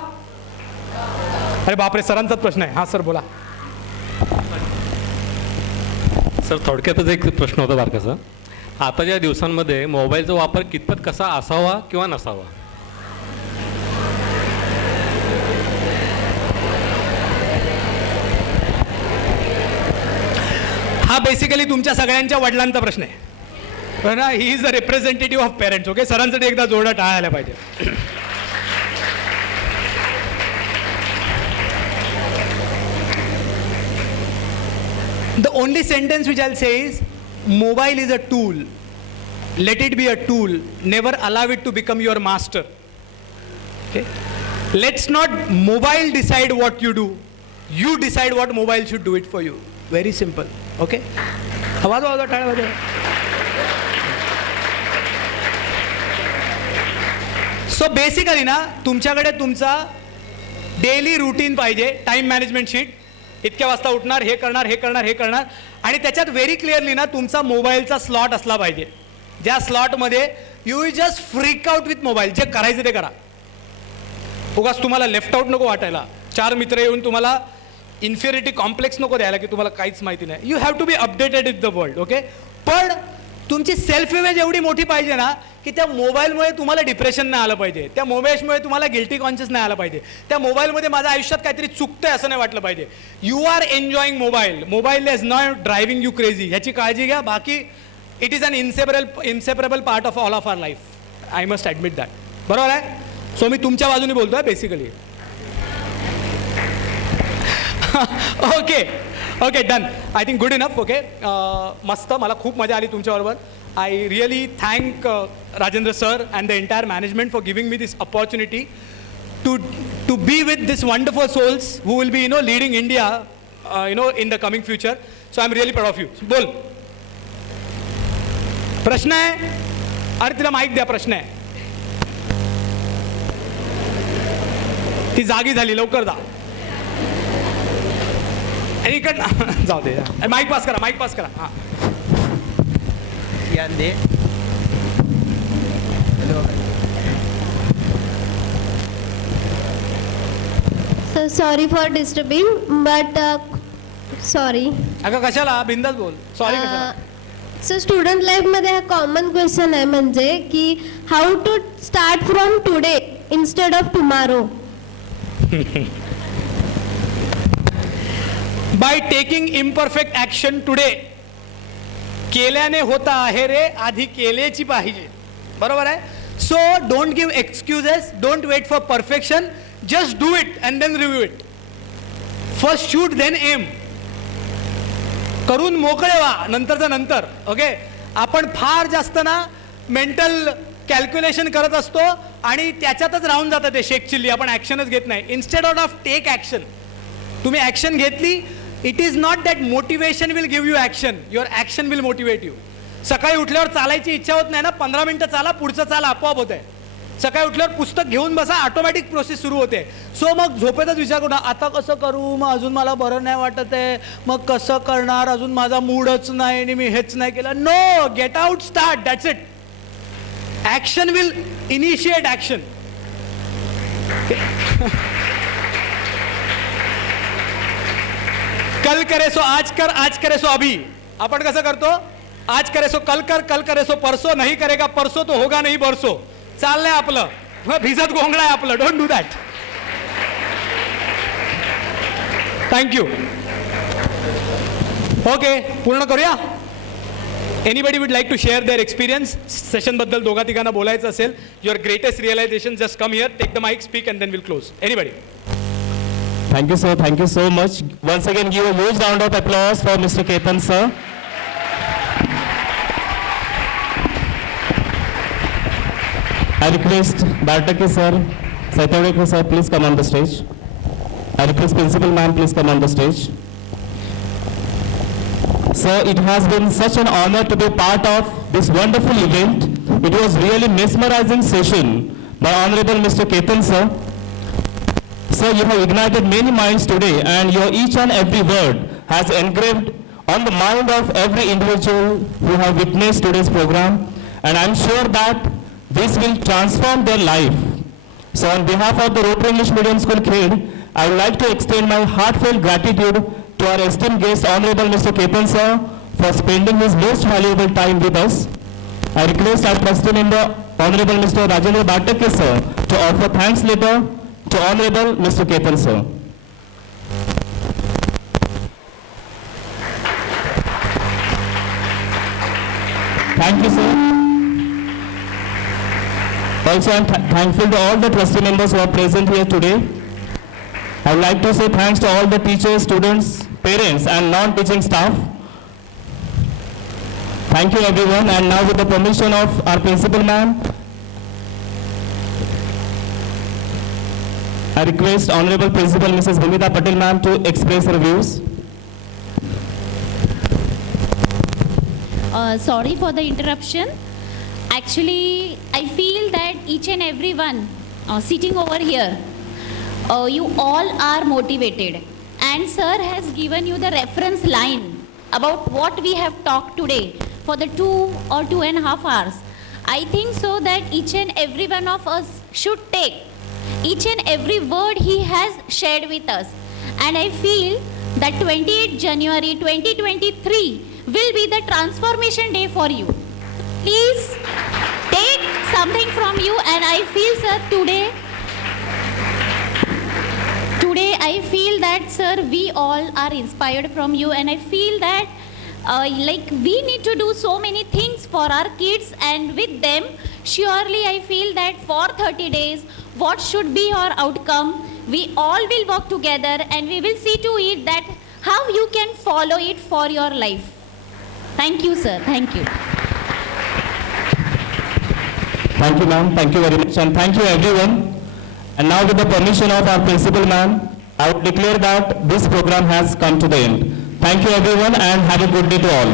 अरे बापरे, सरांचाच प्रश्न आहे. हां सर बोला. सर थोडक्यातच एक प्रश्न होता बारकासा. आताच्या दिवसांमध्ये मोबाईलचा वापर कितपत कसा असावा किंवा नसावा? हा बेसिकली तुमच्या सगळ्यांच्या वडिलांचा प्रश्न आहे ना. He is the representative of parents. Okay, सरांसाठी एकदा जोरदार टाळायला पाहिजे. The only sentence which I say is mobile is a tool. Let it be a tool. Never allow it to become your master. Okay, let's not mobile decide what you do. You decide what mobile should do it for you. Very simple. Okay, आवाज टाळा वाजवा. So basically ना तुमच्याकडे तुमचा daily routine पाहिजे, time management sheet. इतक्या वाजता उठणार, हे करणार, हे करणार, हे करणार, आणि त्याच्यात व्हेरी क्लिअरली ना तुमचा मोबाईलचा स्लॉट असला पाहिजे, ज्या स्लॉटमध्ये you will just freak out with mobile. जे करायचं ते करा. उगाच तुम्हाला लेफ्ट आउट नको वाटायला. 4 मित्र येऊन तुम्हाला इन्फिरिटी कॉम्प्लेक्स नको द्यायला की तुम्हाला काहीच माहिती नाही. You have to be updated with the world. Okay, पण तुमची सेल्फ इमेज एवढी मोठी पाहिजे ना की त्या मोबाईलमुळे तुम्हाला डिप्रेशन नाही आलं पाहिजे, त्या मोबाईलमुळे तुम्हाला गिल्टी कॉन्शियस नाही आलं पाहिजे, त्या मोबाईलमध्ये माझ्या आयुष्यात काहीतरी चुकतंय असं नाही वाटलं पाहिजे. You are enjoying mobile. Mobile is not driving you crazy. ह्याची काळजी घ्या. बाकी it is an inseparable part of all of our life. I must admit that. बरोबर आहे. सो मी तुमच्या बाजूने बोलतोय basically. Okay okay, done. I think good enough. Okay, मस्त. मला खूप मजा आली तुमच्याबरोबर. I really thank Rajendra sir and the entire management for giving me this opportunity to B with this wonderful souls who will be leading India in the coming future. So I am really proud of you. बोल, प्रश्न आहे? अरे तिला mic द्या. प्रश्न आहे. ती जागी झाली, लवकर जा. इकडनं जाऊ दे. माईक पास करा, माईक पास करा. हां, दे. So sorry for disturbing, but sorry. अगं कशाला, बिंदास बोल. सॉरी कशाला. सो स्टुडंट लाईफमध्ये हा कॉमन क्वेश्चन आहे, म्हणजे की how to start from today instead of tomorrow. By taking imperfect action today. केल्याने होता आहे रे, आधी केलेची पाहिजे. बरोबर आहे. So don't give excuses, don't wait for perfection, just do it and then review it. First shoot then aim. करून मोकळे व्हा नंतरचं नंतर. ओके, आपण फार जास्त ना मेंटल कॅल्क्युलेशन करत असतो आणि त्याच्यातच राहून जातं ते शेक चिल्ली. आपण ॲक्शनच घेत नाही. इन्स्टेड ऑफ टेक ॲक्शन, तुम्ही ॲक्शन घेतली. It is not that motivation will give you action, your action will motivate you. सकाळी उठल्यावर चालायची इच्छा होत नाही ना, 15 मिनटं चाला, पुढचं चाला, आपोआप होत आहे. सकाळी उठल्यावर पुस्तक घेऊन बसा, ऑटोमॅटिक प्रोसेस सुरू होते. सो मग झोपेतच विचार करू ना, आता कसं करू, मग अजून मला बरं नाही वाटत आहे, मग कसं करणार, अजून माझा मूडच नाही आणि मी हेच नाही केलं. No, get out, start, that's it. Action will initiate action. कल करे सो आज कर, आज करे सो अभी. आपण कसं करतो, आज करे सो कल कर, कल करे सो परसो, नहीं करेगा परसो तो होगा नहीं बरसो. चाललंय आपलं, भिजत गोंगळा आहे आपलं. Don't do that. Thank you. Okay, पूर्ण करूया. Anybody would like to share their experience सेशनबद्दल, दोघा तिघांना बोलायचं असेल, your greatest realisation, just come here, take the mic, speak and then will close. Anybody. Thank you, sir. Thank you so much. Once again, give a huge round of applause for Mr. Ketan, sir. I request Bartake sir, Saitavadekar sir, please come on the stage. I request Principal ma'am, please come on the stage. Sir, it has been such an honor to be part of this wonderful event. It was really mesmerizing session by Honorable Mr. Ketan, sir. Sir, you have ignited many minds today, and your each and every word has engraved on the mind of every individual who have witnessed today's program, and I'm sure that this will transform their life. So on behalf of the Rotary English Medium School Khed, I would like to extend my heartfelt gratitude to our esteemed guest, Honorable Mr. Ketan sir, for spending his most valuable time with us. I request our President Member, Honorable Mr. Rajendra Bartake sir, to offer thanks letter to Honorable Mr. Ketan sir. Thank you, sir. Also, I am thankful to all the trustee members who are present here today. I would like to say thanks to all the teachers, students, parents and non-teaching staff. Thank you everyone, and now with the permission of our principal ma'am, I request Honorable Principal Mrs. Bhumika Patel ma'am to express her views. Sorry for the interruption. Actually, I feel that each and everyone sitting over here, you all are motivated. And sir has given you the reference line about what we have talked today for the 2 or 2.5 hours. I think so that each and every one of us should take each and every word he has shared with us. And I feel that 28th January 2023 will be the transformation day for you. Please take something from you, and I feel, sir, today I feel that, sir, we all are inspired from you, and I feel that like we need to do so many things for our kids, and with them surely I feel that for 30 days what should be our outcome, we all will work together and we will see to it that how you can follow it for your life. Thank you, sir. Thank you. Thank you, ma'am. Thank you very much, and thank you everyone. And now with the permission of our principal ma'am, I would declare that this program has come to the end. Thank you everyone, and have a good day to all.